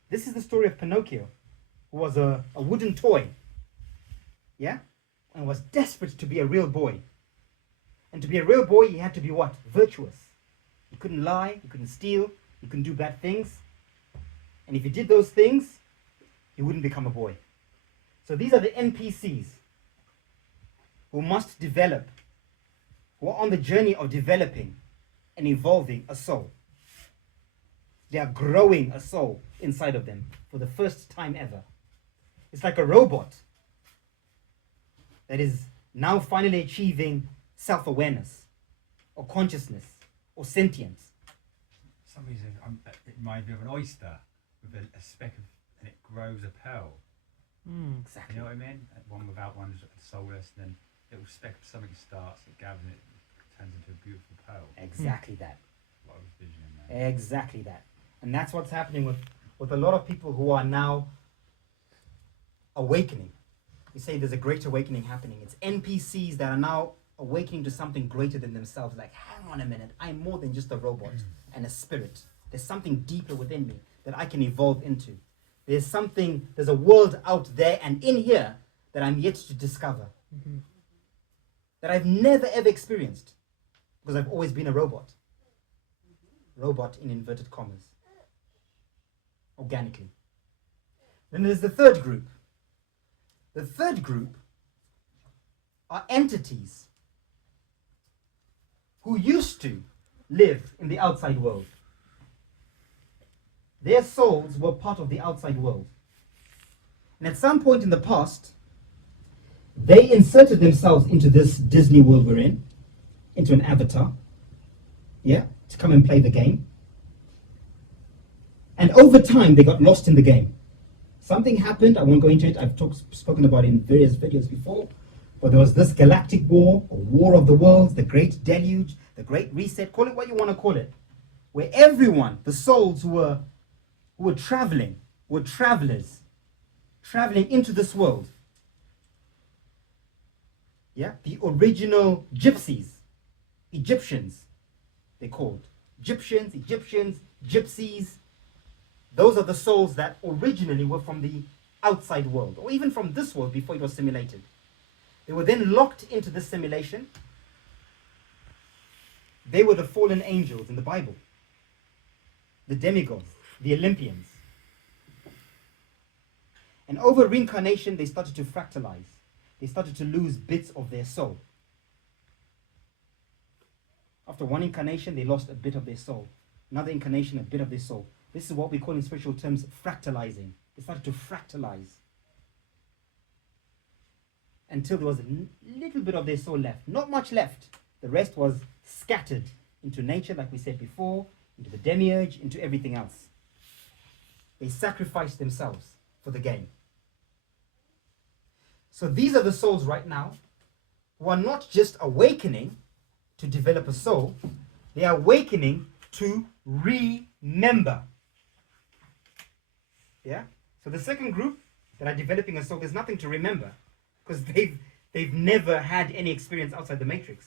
This is the story of Pinocchio, who was a wooden toy. Yeah? And was desperate to be a real boy. And to be a real boy, he had to be what? Virtuous. He couldn't lie, he couldn't steal, he couldn't do bad things. And if he did those things, he wouldn't become a boy. So these are the NPCs who must develop, who are on the journey of developing and evolving a soul. They are growing a soul inside of them for the first time ever. It's like a robot that is now finally achieving self-awareness or consciousness or sentience. For some reason, it reminds me of an oyster with a speck of, and it grows a pearl. Exactly. You know what I mean? One without one's soulless, and then a little speck of something starts, it gathers, and it turns into a beautiful pearl. Exactly that. What I was visioning there. Exactly that. And that's what's happening with a lot of people who are now awakening. We say there's a great awakening happening. It's NPCs that are now awakening to something greater than themselves. Like, hang on a minute, I'm more than just a robot and a spirit. There's something deeper within me that I can evolve into. There's a world out there and in here that I'm yet to discover. That I've never ever experienced. Because I've always been a robot. Robot in inverted commas. Organically. Then there's the third group. The third group are entities who used to live in the outside world. Their souls were part of the outside world. And at some point in the past, they inserted themselves into this Disney world we're in, into an avatar, yeah, to come and play the game. And over time, they got lost in the game. Something happened, I won't go into it, I've spoken about it in various videos before, but there was this galactic war, or war of the worlds, the great deluge, the great reset, call it what you want to call it, where everyone, the souls who were traveling, were travelers, traveling into this world. Yeah, the original gypsies, Egyptians, they're called. Egyptians, gypsies. Those are the souls that originally were from the outside world, or even from this world before it was simulated. They were then locked into this simulation. They were the fallen angels in the Bible, the demigods, the Olympians. And over reincarnation, they started to fractalize. They started to lose bits of their soul. After one incarnation, they lost a bit of their soul. Another incarnation, a bit of their soul. This is what we call in spiritual terms fractalizing. They started to fractalize. Until there was a little bit of their soul left. Not much left. The rest was scattered into nature, like we said before, into the demiurge, into everything else. They sacrificed themselves for the game. So these are the souls right now who are not just awakening to develop a soul, they are awakening to remember. Yeah? So the second group that are developing a soul, there's nothing to remember because they've never had any experience outside the matrix.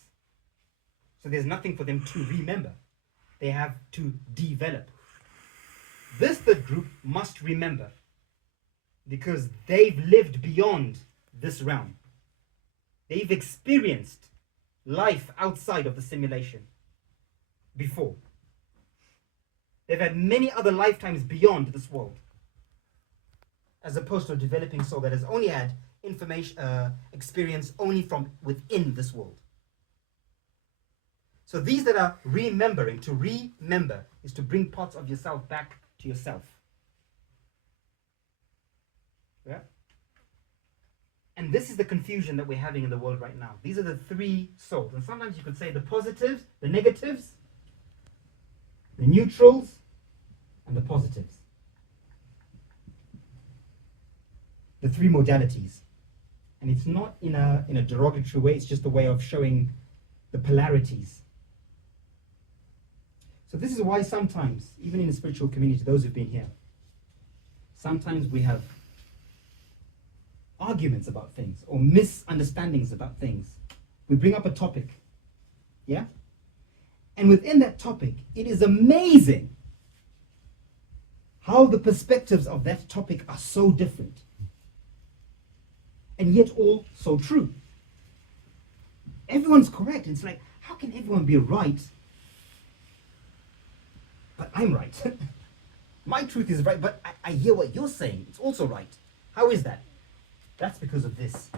So there's nothing for them to remember. They have to develop. This third group must remember because they've lived beyond this realm. They've experienced life outside of the simulation before. They've had many other lifetimes beyond this world, as opposed to a developing soul that has only had experience only from within this world. So these that are remembering, to remember is to bring parts of yourself back to yourself. Yeah? And this is the confusion that we're having in the world right now. These are the three souls. And sometimes you could say the positives, the negatives, the neutrals, and the positives. The three modalities. And it's not in a derogatory way, it's just a way of showing the polarities. So this is why sometimes, even in the spiritual community, those who've been here, sometimes we have arguments about things or misunderstandings about things. We bring up a topic, yeah? And within that topic, it is amazing how the perspectives of that topic are so different, and yet all so true. Everyone's correct. It's like, how can everyone be right, but I'm right? My truth is right, but I hear what you're saying. It's also right. How is that? That's because of this.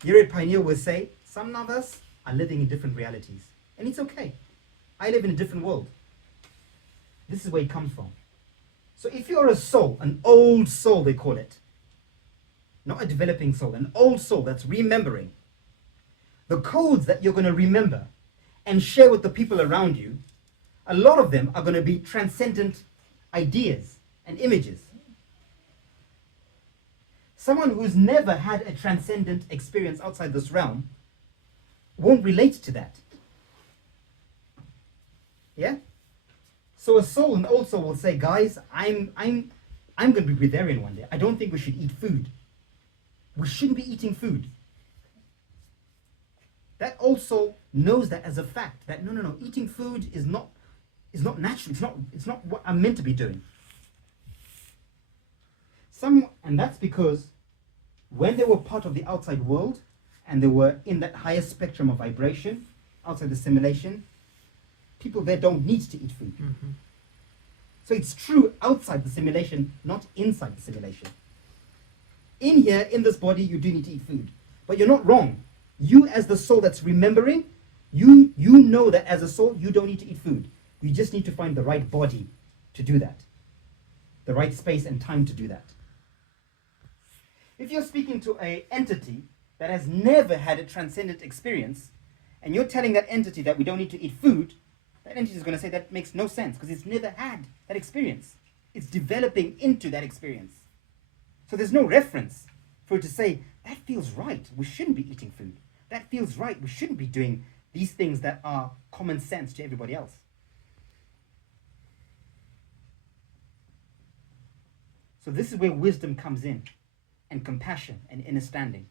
Yerad Pioneer will say, some of us are living in different realities. And it's okay. I live in a different world. This is where it comes from. So if you're a soul, an old soul they call it, not a developing soul, an old soul that's remembering, the codes that you're going to remember and share with the people around you, a lot of them are going to be transcendent ideas and images. Someone who's never had a transcendent experience outside this realm won't relate to that. Yeah? So a soul, an old soul will say, guys, I'm going to be breatharian one day. I don't think we should eat food. We shouldn't be eating food. That old soul knows that as a fact, that no, eating food is not natural. It's not what I'm meant to be doing. And that's because when they were part of the outside world and they were in that higher spectrum of vibration outside the simulation, people there don't need to eat food. Mm-hmm. So it's true outside the simulation, not inside the simulation. In here, in this body, you do need to eat food. But you're not wrong. You as the soul that's remembering, you know that as a soul, you don't need to eat food. You just need to find the right body to do that. The right space and time to do that. If you're speaking to an entity that has never had a transcendent experience, and you're telling that entity that we don't need to eat food, that entity is going to say that makes no sense because it's never had that experience. It's developing into that experience. So there's no reference for it to say, that feels right, we shouldn't be eating food. That feels right, we shouldn't be doing these things that are common sense to everybody else. So this is where wisdom comes in, and compassion and understanding.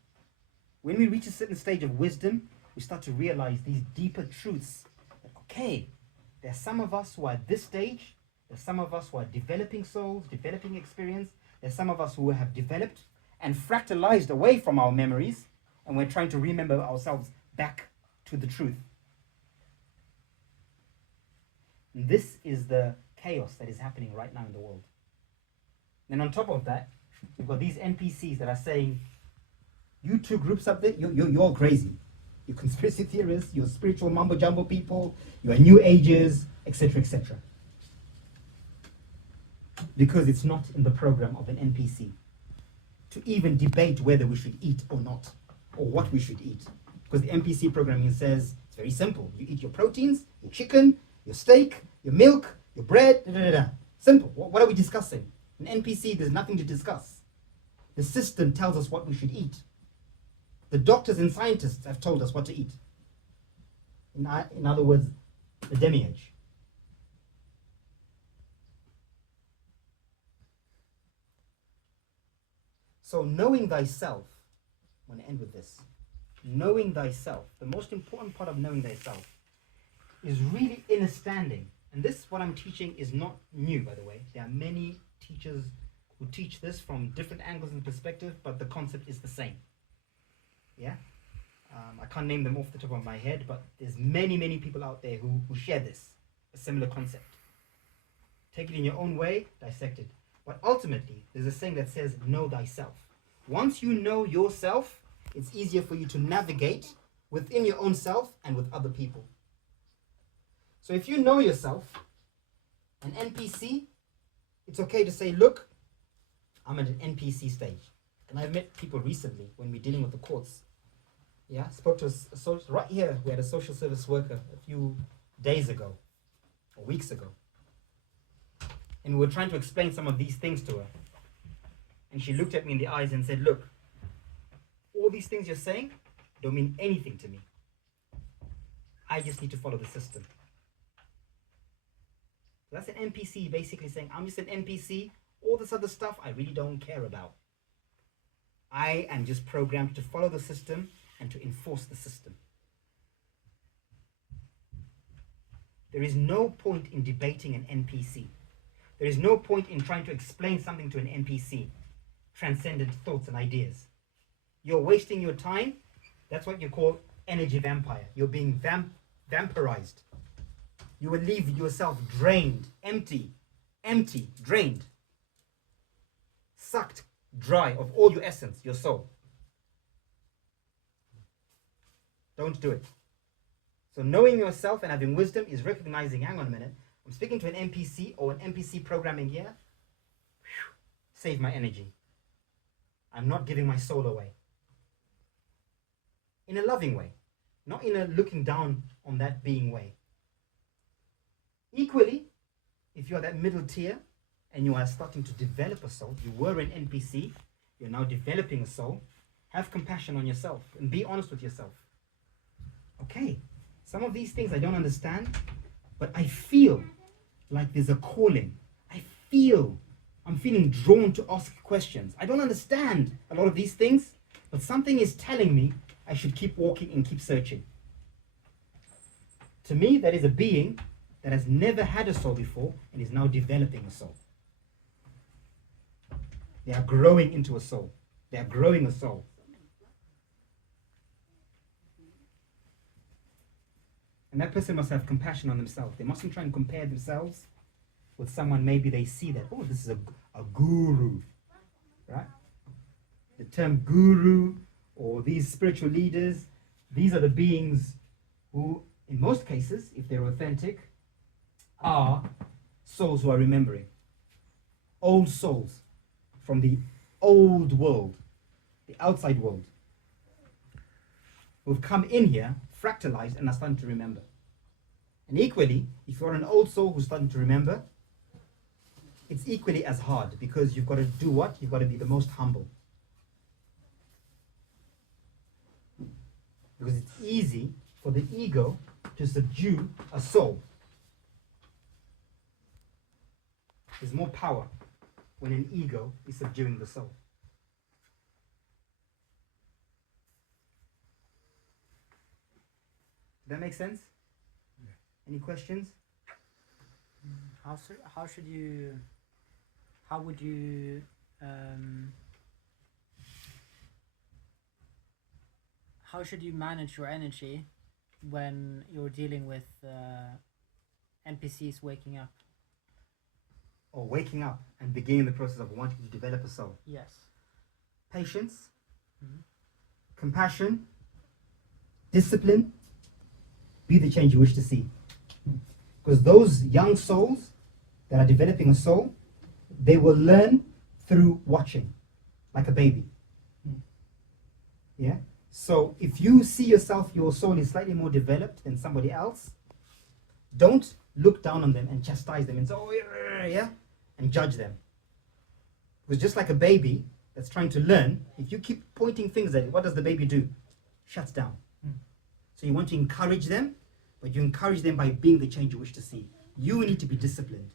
When we reach a certain stage of wisdom, we start to realize these deeper truths. That, okay, there's some of us who are at this stage, there's some of us who are developing souls, developing experience, there's some of us who have developed and fractalized away from our memories, and we're trying to remember ourselves back to the truth. And this is the chaos that is happening right now in the world. And on top of that, we've got these NPCs that are saying, you two groups up there, you're all crazy. You're conspiracy theorists, you're spiritual mumbo-jumbo people, you're new ages, etc., etc. Because it's not in the program of an NPC to even debate whether we should eat or not, or what we should eat. Because the NPC programming says, it's very simple. You eat your proteins, your chicken, your steak, your milk, your bread, da, da, da, da. Simple. What are we discussing? In NPC, there's nothing to discuss. The system tells us what we should eat. The doctors and scientists have told us what to eat. In other words, the demiurge. So knowing thyself, I'm going to end with this. Knowing thyself, the most important part of knowing thyself is really understanding. And this, what I'm teaching, is not new, by the way. There are many teachers who teach this from different angles and perspective, but the concept is the same. Yeah? I can't name them off the top of my head, but there's many people out there who share this, a similar concept. Take it in your own way, dissect it. But ultimately, there's a saying that says, know thyself. Once you know yourself, it's easier for you to navigate within your own self and with other people. So if you know yourself, an NPC, it's okay to say, look, I'm at an NPC stage. And I've met people recently when we're dealing with the courts. Yeah, spoke to right here, we had a social service worker a few days ago, or weeks ago. And we were trying to explain some of these things to her. And she looked at me in the eyes and said, look, all these things you're saying don't mean anything to me. I just need to follow the system. That's an NPC basically saying, I'm just an NPC. All this other stuff I really don't care about. I am just programmed to follow the system and to enforce the system. There is no point in debating an NPC. There is no point in trying to explain something to an NPC. Transcendent thoughts and ideas. You're wasting your time. That's what you call energy vampire. You're being vampirized. You will leave yourself drained, empty, drained, sucked dry of all your essence, your soul. Don't do it. So knowing yourself and having wisdom is recognizing, hang on a minute, I'm speaking to an NPC or an NPC programming here. Whew, save my energy. I'm not giving my soul away. In a loving way, not in a looking down on that being way. Equally, if you're that middle tier and you are starting to develop a soul, you were an NPC, you're now developing a soul, have compassion on yourself and be honest with yourself. Okay, some of these things I don't understand, but I feel like there's a calling. I'm feeling drawn to ask questions. I don't understand a lot of these things, but something is telling me I should keep walking and keep searching. To me, that is a being that has never had a soul before and is now developing a soul. They are growing into a soul. They are growing a soul. And that person must have compassion on themselves. They mustn't try and compare themselves with someone maybe they see that, oh, this is a guru, right? The term guru or these spiritual leaders, these are the beings who, in most cases, if they're authentic, are souls who are remembering. Old souls from the old world, the outside world, who've come in here, fractalized, and are starting to remember. And equally, if you're an old soul who's starting to remember, it's equally as hard because you've got to do what? You've got to be the most humble. Because it's easy for the ego to subdue a soul. There's more power when an ego is subduing the soul. Does that make sense? Yeah. Any questions? How would you how should you manage your energy when you're dealing with NPCs waking up? Or waking up and beginning the process of wanting to develop a soul. Yes. Patience, Mhm. compassion, discipline, be the change you wish to see. Because those young souls that are developing a soul, they will learn through watching, like a baby. Yeah? So if you see yourself, your soul is slightly more developed than somebody else, don't look down on them and chastise them and say, oh, yeah, and judge them. Because just like a baby that's trying to learn, if you keep pointing fingers at it, what does the baby do? Shuts down. So you want to encourage them, but you encourage them by being the change you wish to see. You need to be disciplined.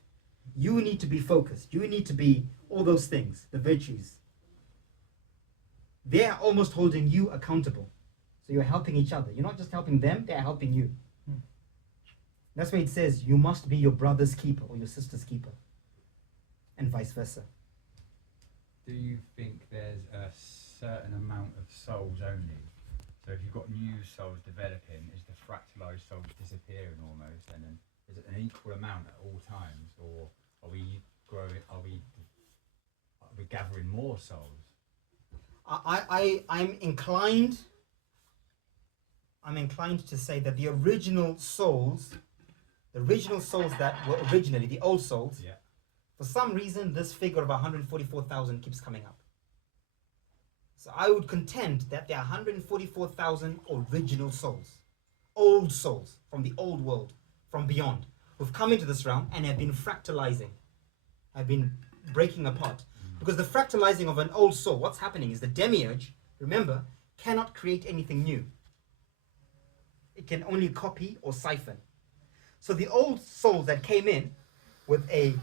You need to be focused. You need to be all those things, the virtues. They are almost holding you accountable. So you're helping each other. You're not just helping them, they're helping you. That's why it says you must be your brother's keeper or your sister's keeper. And vice versa. Do you think there's a certain amount of souls only? So if you've got new souls developing, is the fractalized souls disappearing almost, and then is it an equal amount at all times, or are we growing? Are we gathering more souls? I'm inclined to say that the original souls that were originally the old souls, Yeah. for some reason this figure of 144,000 keeps coming up. So I would contend that there are 144,000 original souls, old souls from the old world, from beyond, who've come into this realm and have been fractalizing, have been breaking apart. Because the fractalizing of an old soul, what's happening is the demiurge, remember, cannot create anything new. It can only copy or siphon. So the old souls that came in with a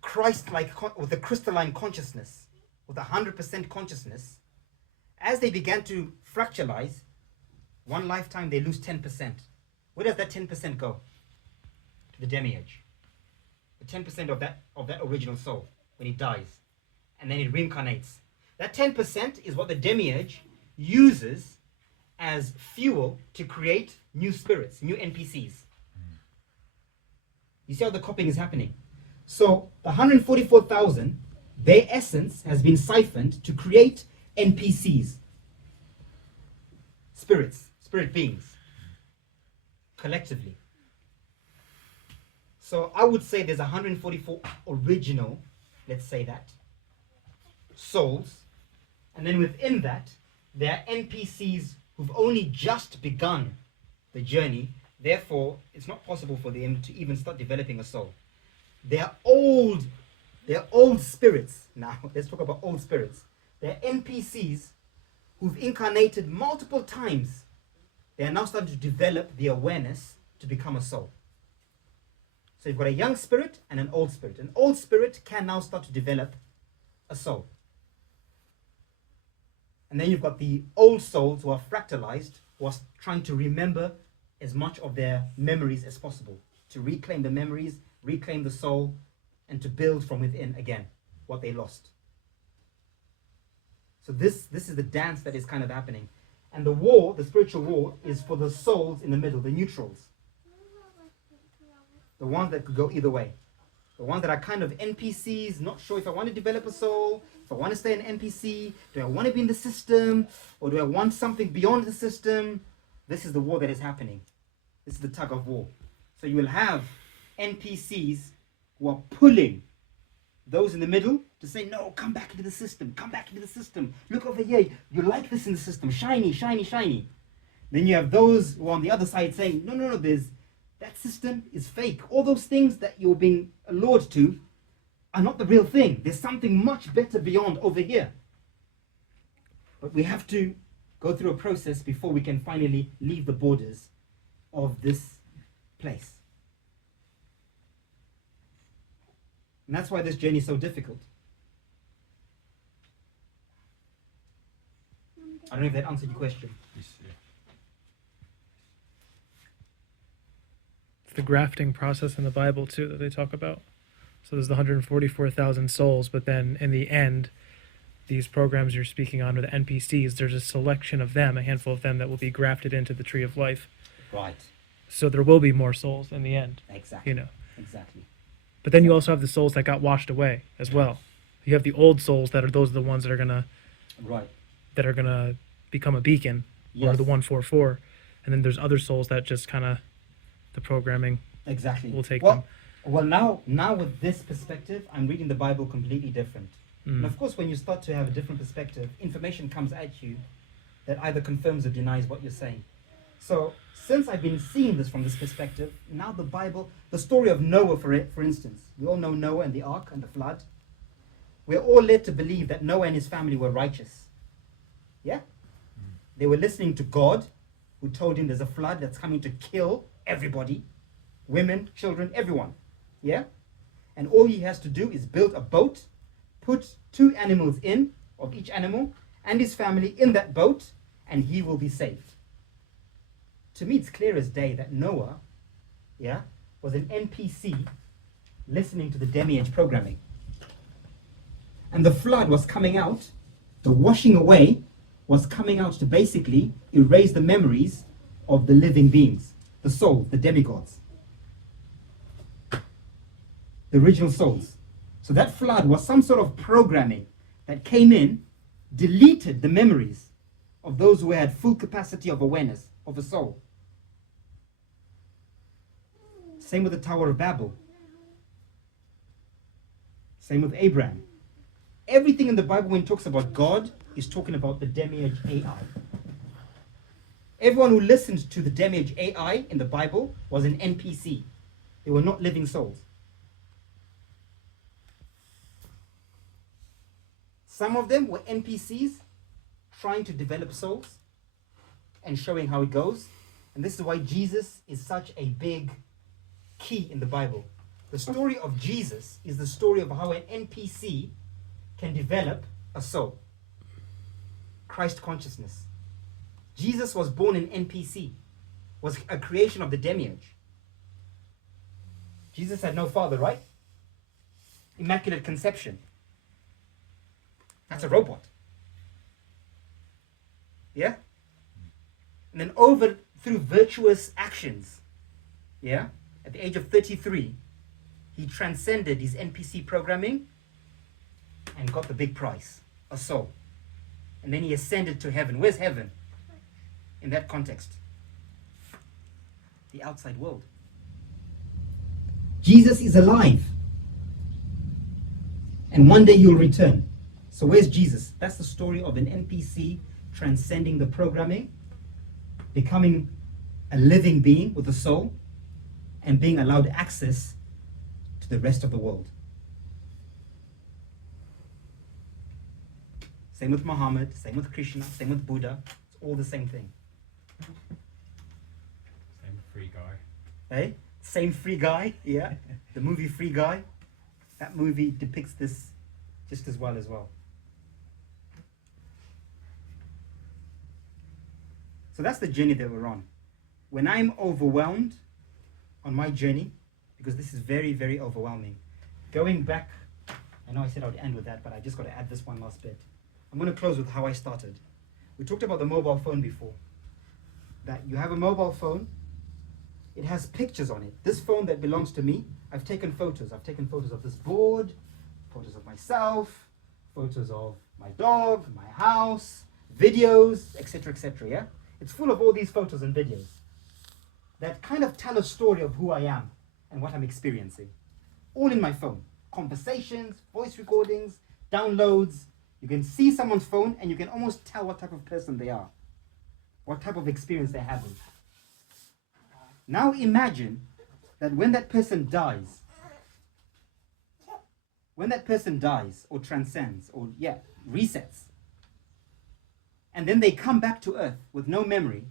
Christ-like, with a crystalline consciousness, with 100% consciousness, as they began to fractalize, one lifetime they lose 10%. Where does that 10% go? To the demiurge. The 10% of that original soul when it dies, and then it reincarnates. That 10% is what the demiurge uses as fuel to create new spirits, new NPCs. You see how the copying is happening? So the 144,000, their essence has been siphoned to create NPCs, spirits, spirit beings, collectively. So I would say there's 144 original, let's say that, souls, and then within that, there are NPCs who've only just begun the journey. Therefore, it's not possible for them to even start developing a soul. They're old spirits now. Let's talk about old spirits. They're NPCs who've incarnated multiple times. They are now starting to develop the awareness to become a soul. So you've got a young spirit and an old spirit. An old spirit can now start to develop a soul. And then you've got the old souls who are fractalized, who are trying to remember as much of their memories as possible, to reclaim the memories, reclaim the soul, and to build from within again what they lost. So this is the dance that is kind of happening. And the war, the spiritual war, is for the souls in the middle, the neutrals. The ones that could go either way. The ones that are kind of NPCs, not sure if I want to develop a soul, if I want to stay an NPC, do I want to be in the system, or do I want something beyond the system? This is the war that is happening. This is the tug of war. So you will have NPCs who are pulling those in the middle to say, no, come back into the system, come back into the system. Look over here, you like this in the system, shiny, shiny, shiny. Then you have those who are on the other side saying, no, that system is fake. All those things that you're being lured to are not the real thing. There's something much better beyond over here. But we have to go through a process before we can finally leave the borders of this place. And that's why this journey is so difficult. I don't know if that answered your question. It's the grafting process in the Bible too that they talk about. So there's the 144,000 souls, but then in the end, these programs you're speaking on are the NPCs. There's a selection of them, a handful of them that will be grafted into the tree of life. Right. So there will be more souls in the end. Exactly. You know. Exactly. But then you also have the souls that got washed away as well. You have the old souls that are those are the ones that are gonna become a beacon, or the 144, and then there's other souls that just kind of the programming will take them. Well, now with this perspective, I'm reading the Bible completely different. And of course, when you start to have a different perspective, information comes at you that either confirms or denies what you're saying. So since I've been seeing this from this perspective, now the Bible, the story of Noah, for instance, we all know Noah and the ark and the flood. We're all led to believe that Noah and his family were righteous. Yeah? They were listening to God, who told him there's a flood that's coming to kill everybody, women, children, everyone. Yeah? And all he has to do is build a boat, put 2 animals in, of each animal, and his family in that boat, and he will be saved. To me, it's clear as day that Noah, was an NPC listening to the demiurge programming. And the flood was coming out, the washing away was coming out to basically erase the memories of the living beings, the souls, the demigods, the original souls. So that flood was some sort of programming that came in, deleted the memories of those who had full capacity of awareness of a soul. Same with the Tower of Babel. Same with Abraham. Everything in the Bible when it talks about God is talking about the demiurge AI. Everyone who listened to the demiurge AI in the Bible was an NPC. They were not living souls. Some of them were NPCs trying to develop souls and showing how it goes. And this is why Jesus is such a big key in the Bible. The story of Jesus is the story of how an NPC can develop a soul. Christ consciousness. Jesus was born an NPC, was a creation of the demiurge. Jesus had no father, right? Immaculate conception. That's a robot. Yeah? And then through virtuous actions, yeah, at the age of 33, he transcended his NPC programming and got the big prize, a soul. And then he ascended to heaven. Where's heaven in that context? The outside world. Jesus is alive. And one day you'll return. So where's Jesus? That's the story of an NPC transcending the programming, becoming a living being with a soul, and being allowed access to the rest of the world. Same with Muhammad, same with Krishna, same with Buddha. It's all the same thing. Same free guy. Hey? Same Free Guy, yeah. The movie Free Guy. That movie depicts this just as well. So that's the journey that we're on. When I'm overwhelmed on my journey, because this is very, very overwhelming. Going back, I know I said I would end with that, but I just got to add this one last bit. I'm going to close with how I started. We talked about the mobile phone before. That you have a mobile phone, it has pictures on it. This phone that belongs to me, I've taken photos. I've taken photos of this board, photos of myself, photos of my dog, my house, videos, etc., yeah? It's full of all these photos and videos that kind of tell a story of who I am and what I'm experiencing. All in my phone. Conversations, voice recordings, downloads. You can see someone's phone and you can almost tell what type of person they are, what type of experience they're having. Now imagine that when that person dies or transcends or resets, and then they come back to Earth with no memory,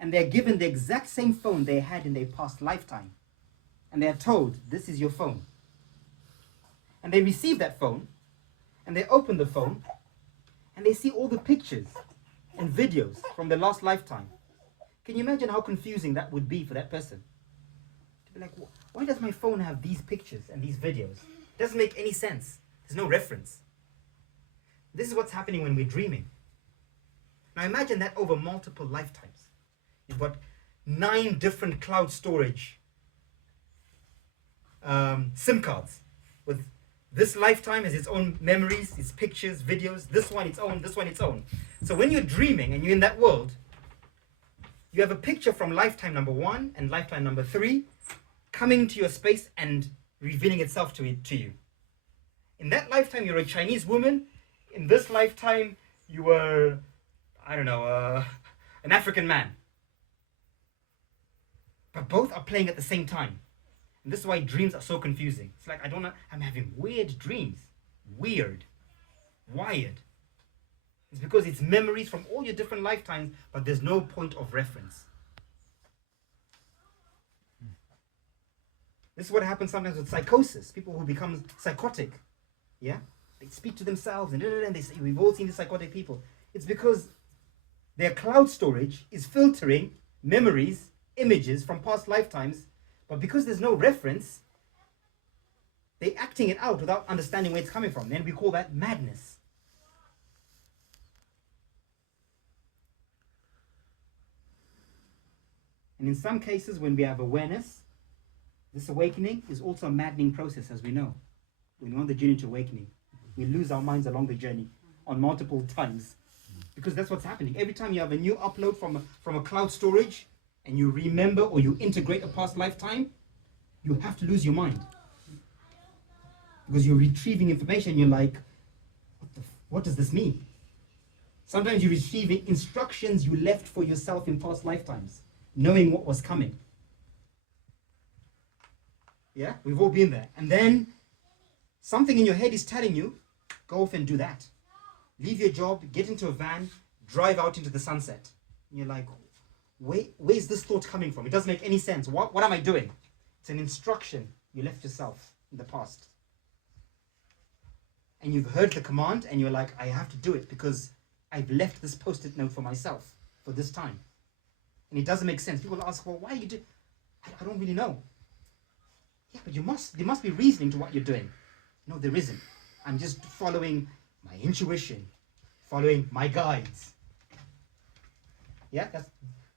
and they're given the exact same phone they had in their past lifetime, and they're told, this is your phone. And they receive that phone, and they open the phone, and they see all the pictures and videos from their last lifetime. Can you imagine how confusing that would be for that person? To be like, why does my phone have these pictures and these videos? It doesn't make any sense. There's no reference. This is what's happening when we're dreaming. Now imagine that over multiple lifetimes. You've got 9 different cloud storage SIM cards with this lifetime has its own memories, its pictures, videos, this one its own, this one its own. So when you're dreaming and you're in that world, you have a picture from lifetime number 1 and lifetime number 3 coming to your space and revealing itself to you. In that lifetime, you're a Chinese woman. In this lifetime, you were, an African man. But both are playing at the same time. And this is why dreams are so confusing. It's like, I'm having weird dreams. Weird. Wired. It's because it's memories from all your different lifetimes, but there's no point of reference. This is what happens sometimes with psychosis. People who become psychotic. Yeah? They speak to themselves and they say, we've all seen the psychotic people. It's because their cloud storage is filtering memories, images from past lifetimes, but because there's no reference, they're acting it out without understanding where it's coming from. Then we call that madness. And in some cases, when we have awareness, this awakening is also a maddening process, as we know. When we're on the journey to awakening, we lose our minds along the journey on multiple times. Because that's what's happening. Every time you have a new upload from a cloud storage, and you remember or you integrate a past lifetime, you have to lose your mind. Because you're retrieving information, and you're like, what does this mean? Sometimes you're receiving instructions you left for yourself in past lifetimes, knowing what was coming. Yeah, we've all been there. And then something in your head is telling you, go off and do that. Leave your job, get into a van, drive out into the sunset. And you're like, where's this thought coming from? It doesn't make any sense. What am I doing? It's an instruction You left yourself in the past. And you've heard the command and you're like, I have to do it because I've left this post-it note for myself for this time. And it doesn't make sense. People ask, well, why you do? I don't really know. Yeah, but there must be reasoning to what you're doing. No, there isn't. I'm just following my intuition, following my guides. Yeah,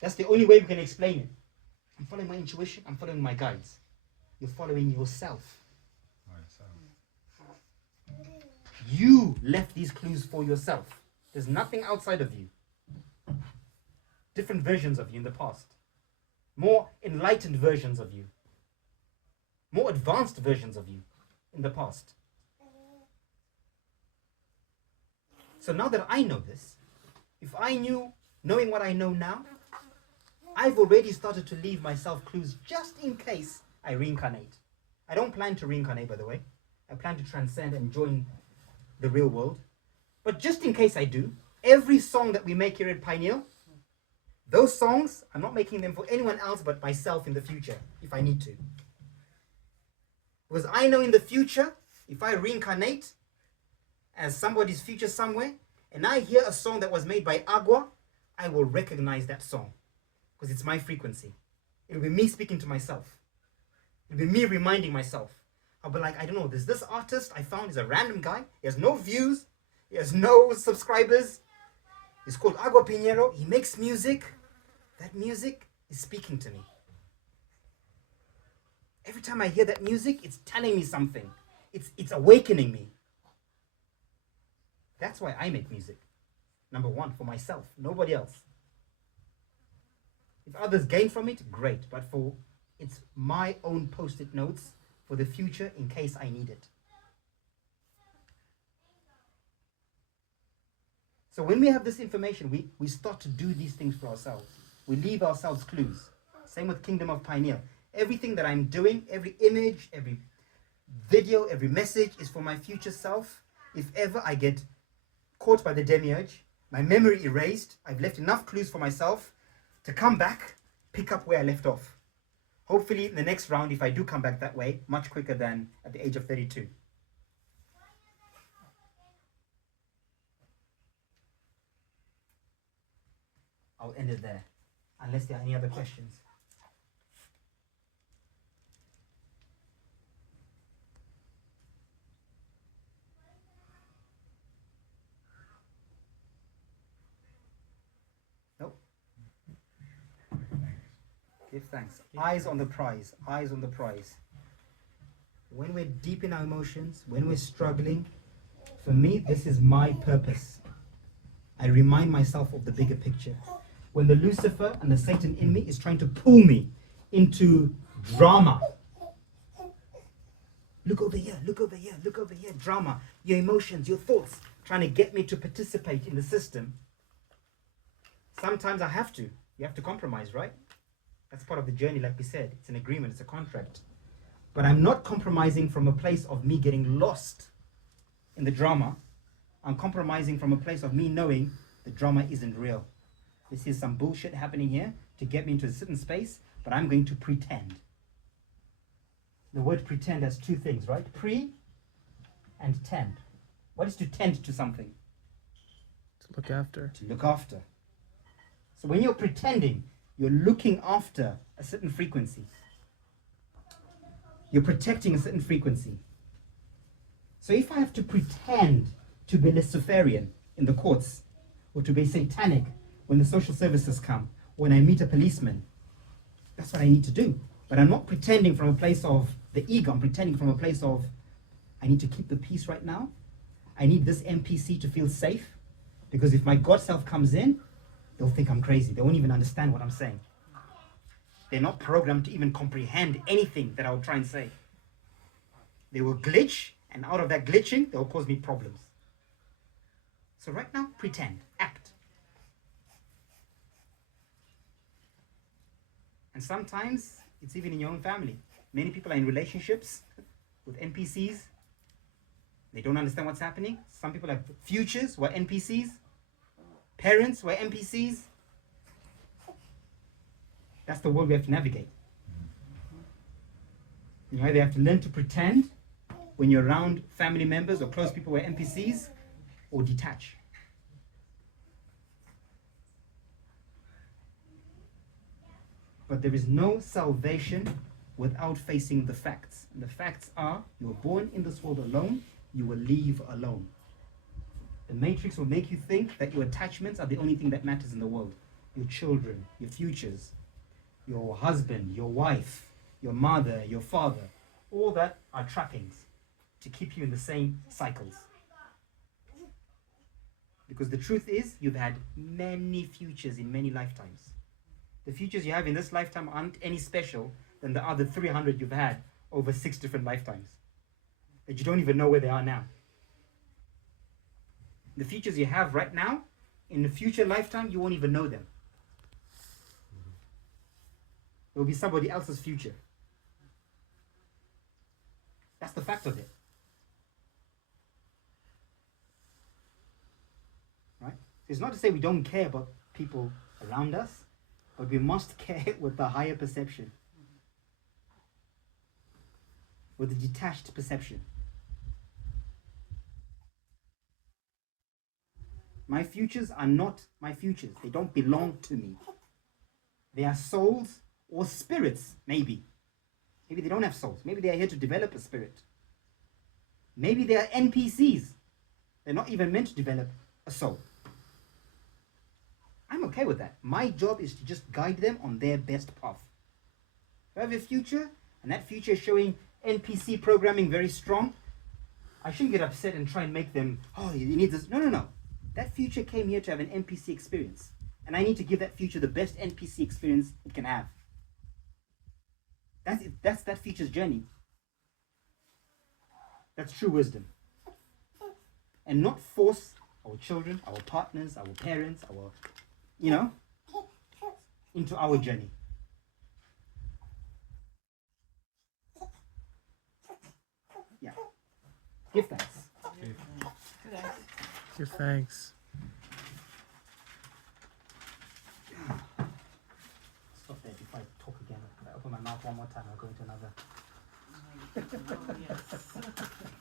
that's the only way we can explain it. I'm following my intuition, I'm following my guides. You're following yourself. You left these clues for yourself. There's nothing outside of you. Different versions of you in the past. More enlightened versions of you. More advanced versions of you in the past. So now that I know this, if I knew, knowing what I know now, I've already started to leave myself clues just in case I reincarnate. I don't plan to reincarnate, by the way. I plan to transcend and join the real world. But just in case I do, every song that we make here at Pineal, those songs, I'm not making them for anyone else but myself in the future, if I need to. Because I know in the future, if I reincarnate as somebody's future somewhere, and I hear a song that was made by Agua, I will recognize that song. Because it's my frequency. It'll be me speaking to myself. It'll be me reminding myself. I'll be like, I don't know, there's this artist I found is a random guy. He has no views. He has no subscribers. He's called Agua Pinheiro. He makes music. That music is speaking to me. Every time I hear that music, it's telling me something. It's awakening me. That's why I make music. Number one, for myself, nobody else. If others gain from it, great. But it's my own post-it notes for the future in case I need it. So when we have this information, we start to do these things for ourselves. We leave ourselves clues. Same with Kingdom of Pineal. Everything that I'm doing, every image, every video, every message is for my future self. If ever I get caught by the demiurge, my memory erased, I've left enough clues for myself to come back, pick up where I left off. Hopefully in the next round, if I do come back that way, much quicker than at the age of 32. I'll end it there, unless there are any other questions. Nope. Give thanks. Eyes on the prize. Eyes on the prize. When we're deep in our emotions, when we're struggling, for me, this is my purpose. I remind myself of the bigger picture. When the Lucifer and the Satan in me is trying to pull me into drama. Look over here, look over here, look over here. Drama. Your emotions, your thoughts, trying to get me to participate in the system. Sometimes I have to. You have to compromise, right? That's part of the journey, like we said. It's an agreement, it's a contract. But I'm not compromising from a place of me getting lost in the drama. I'm compromising from a place of me knowing the drama isn't real. This is some bullshit happening here to get me into a certain space, but I'm going to pretend. The word pretend has two things, right? Pre and tend. What is to tend to something? To look after. To look after. So when you're pretending, you're looking after a certain frequency. You're protecting a certain frequency. So if I have to pretend to be Luciferian in the courts, or to be satanic when the social services come, when I meet a policeman, that's what I need to do. But I'm not pretending from a place of the ego. I'm pretending from a place of, I need to keep the peace right now. I need this NPC to feel safe. Because if my God self comes in, they'll think I'm crazy. They won't even understand what I'm saying. They're not programmed to even comprehend anything that I'll try and say. They will glitch, and out of that glitching, they'll cause me problems. So right now, pretend, act. And sometimes, it's even in your own family. Many people are in relationships with NPCs. They don't understand what's happening. Some people have futures who are NPCs. Parents who are NPCs. That's the world we have to navigate. You either have to learn to pretend when you're around family members or close people who are NPCs, or detach. But there is no salvation without facing the facts. And the facts are, you were born in this world alone, you will leave alone. The matrix will make you think that your attachments are the only thing that matters in the world. Your children, your futures, your husband, your wife, your mother, your father, all that are trappings to keep you in the same cycles. Because the truth is, you've had many futures in many lifetimes. The futures you have in this lifetime aren't any special than the other 300 you've had over 6 different lifetimes that you don't even know where they are now. The futures you have right now, in the future lifetime, you won't even know them. It will be somebody else's future. That's the fact of it. Right? It's not to say we don't care about people around us, but we must care with the higher perception, with the detached perception. My futures are not my futures. They don't belong to me. They are souls or spirits, maybe. Maybe they don't have souls. Maybe they are here to develop a spirit. Maybe they are NPCs. They're not even meant to develop a soul. I'm okay with that. My job is to just guide them on their best path. If I have a future, and that future is showing NPC programming very strong, I shouldn't get upset and try and make them, oh, you need this. No. That future came here to have an NPC experience. And I need to give that future the best NPC experience it can have. That's that future's journey. That's true wisdom. And not force our children, our partners, our parents, into our journey. Yeah. Give thanks. Give thanks. Stop there before I talk again. If I open my mouth one more time, I'll go into another. Oh, yes.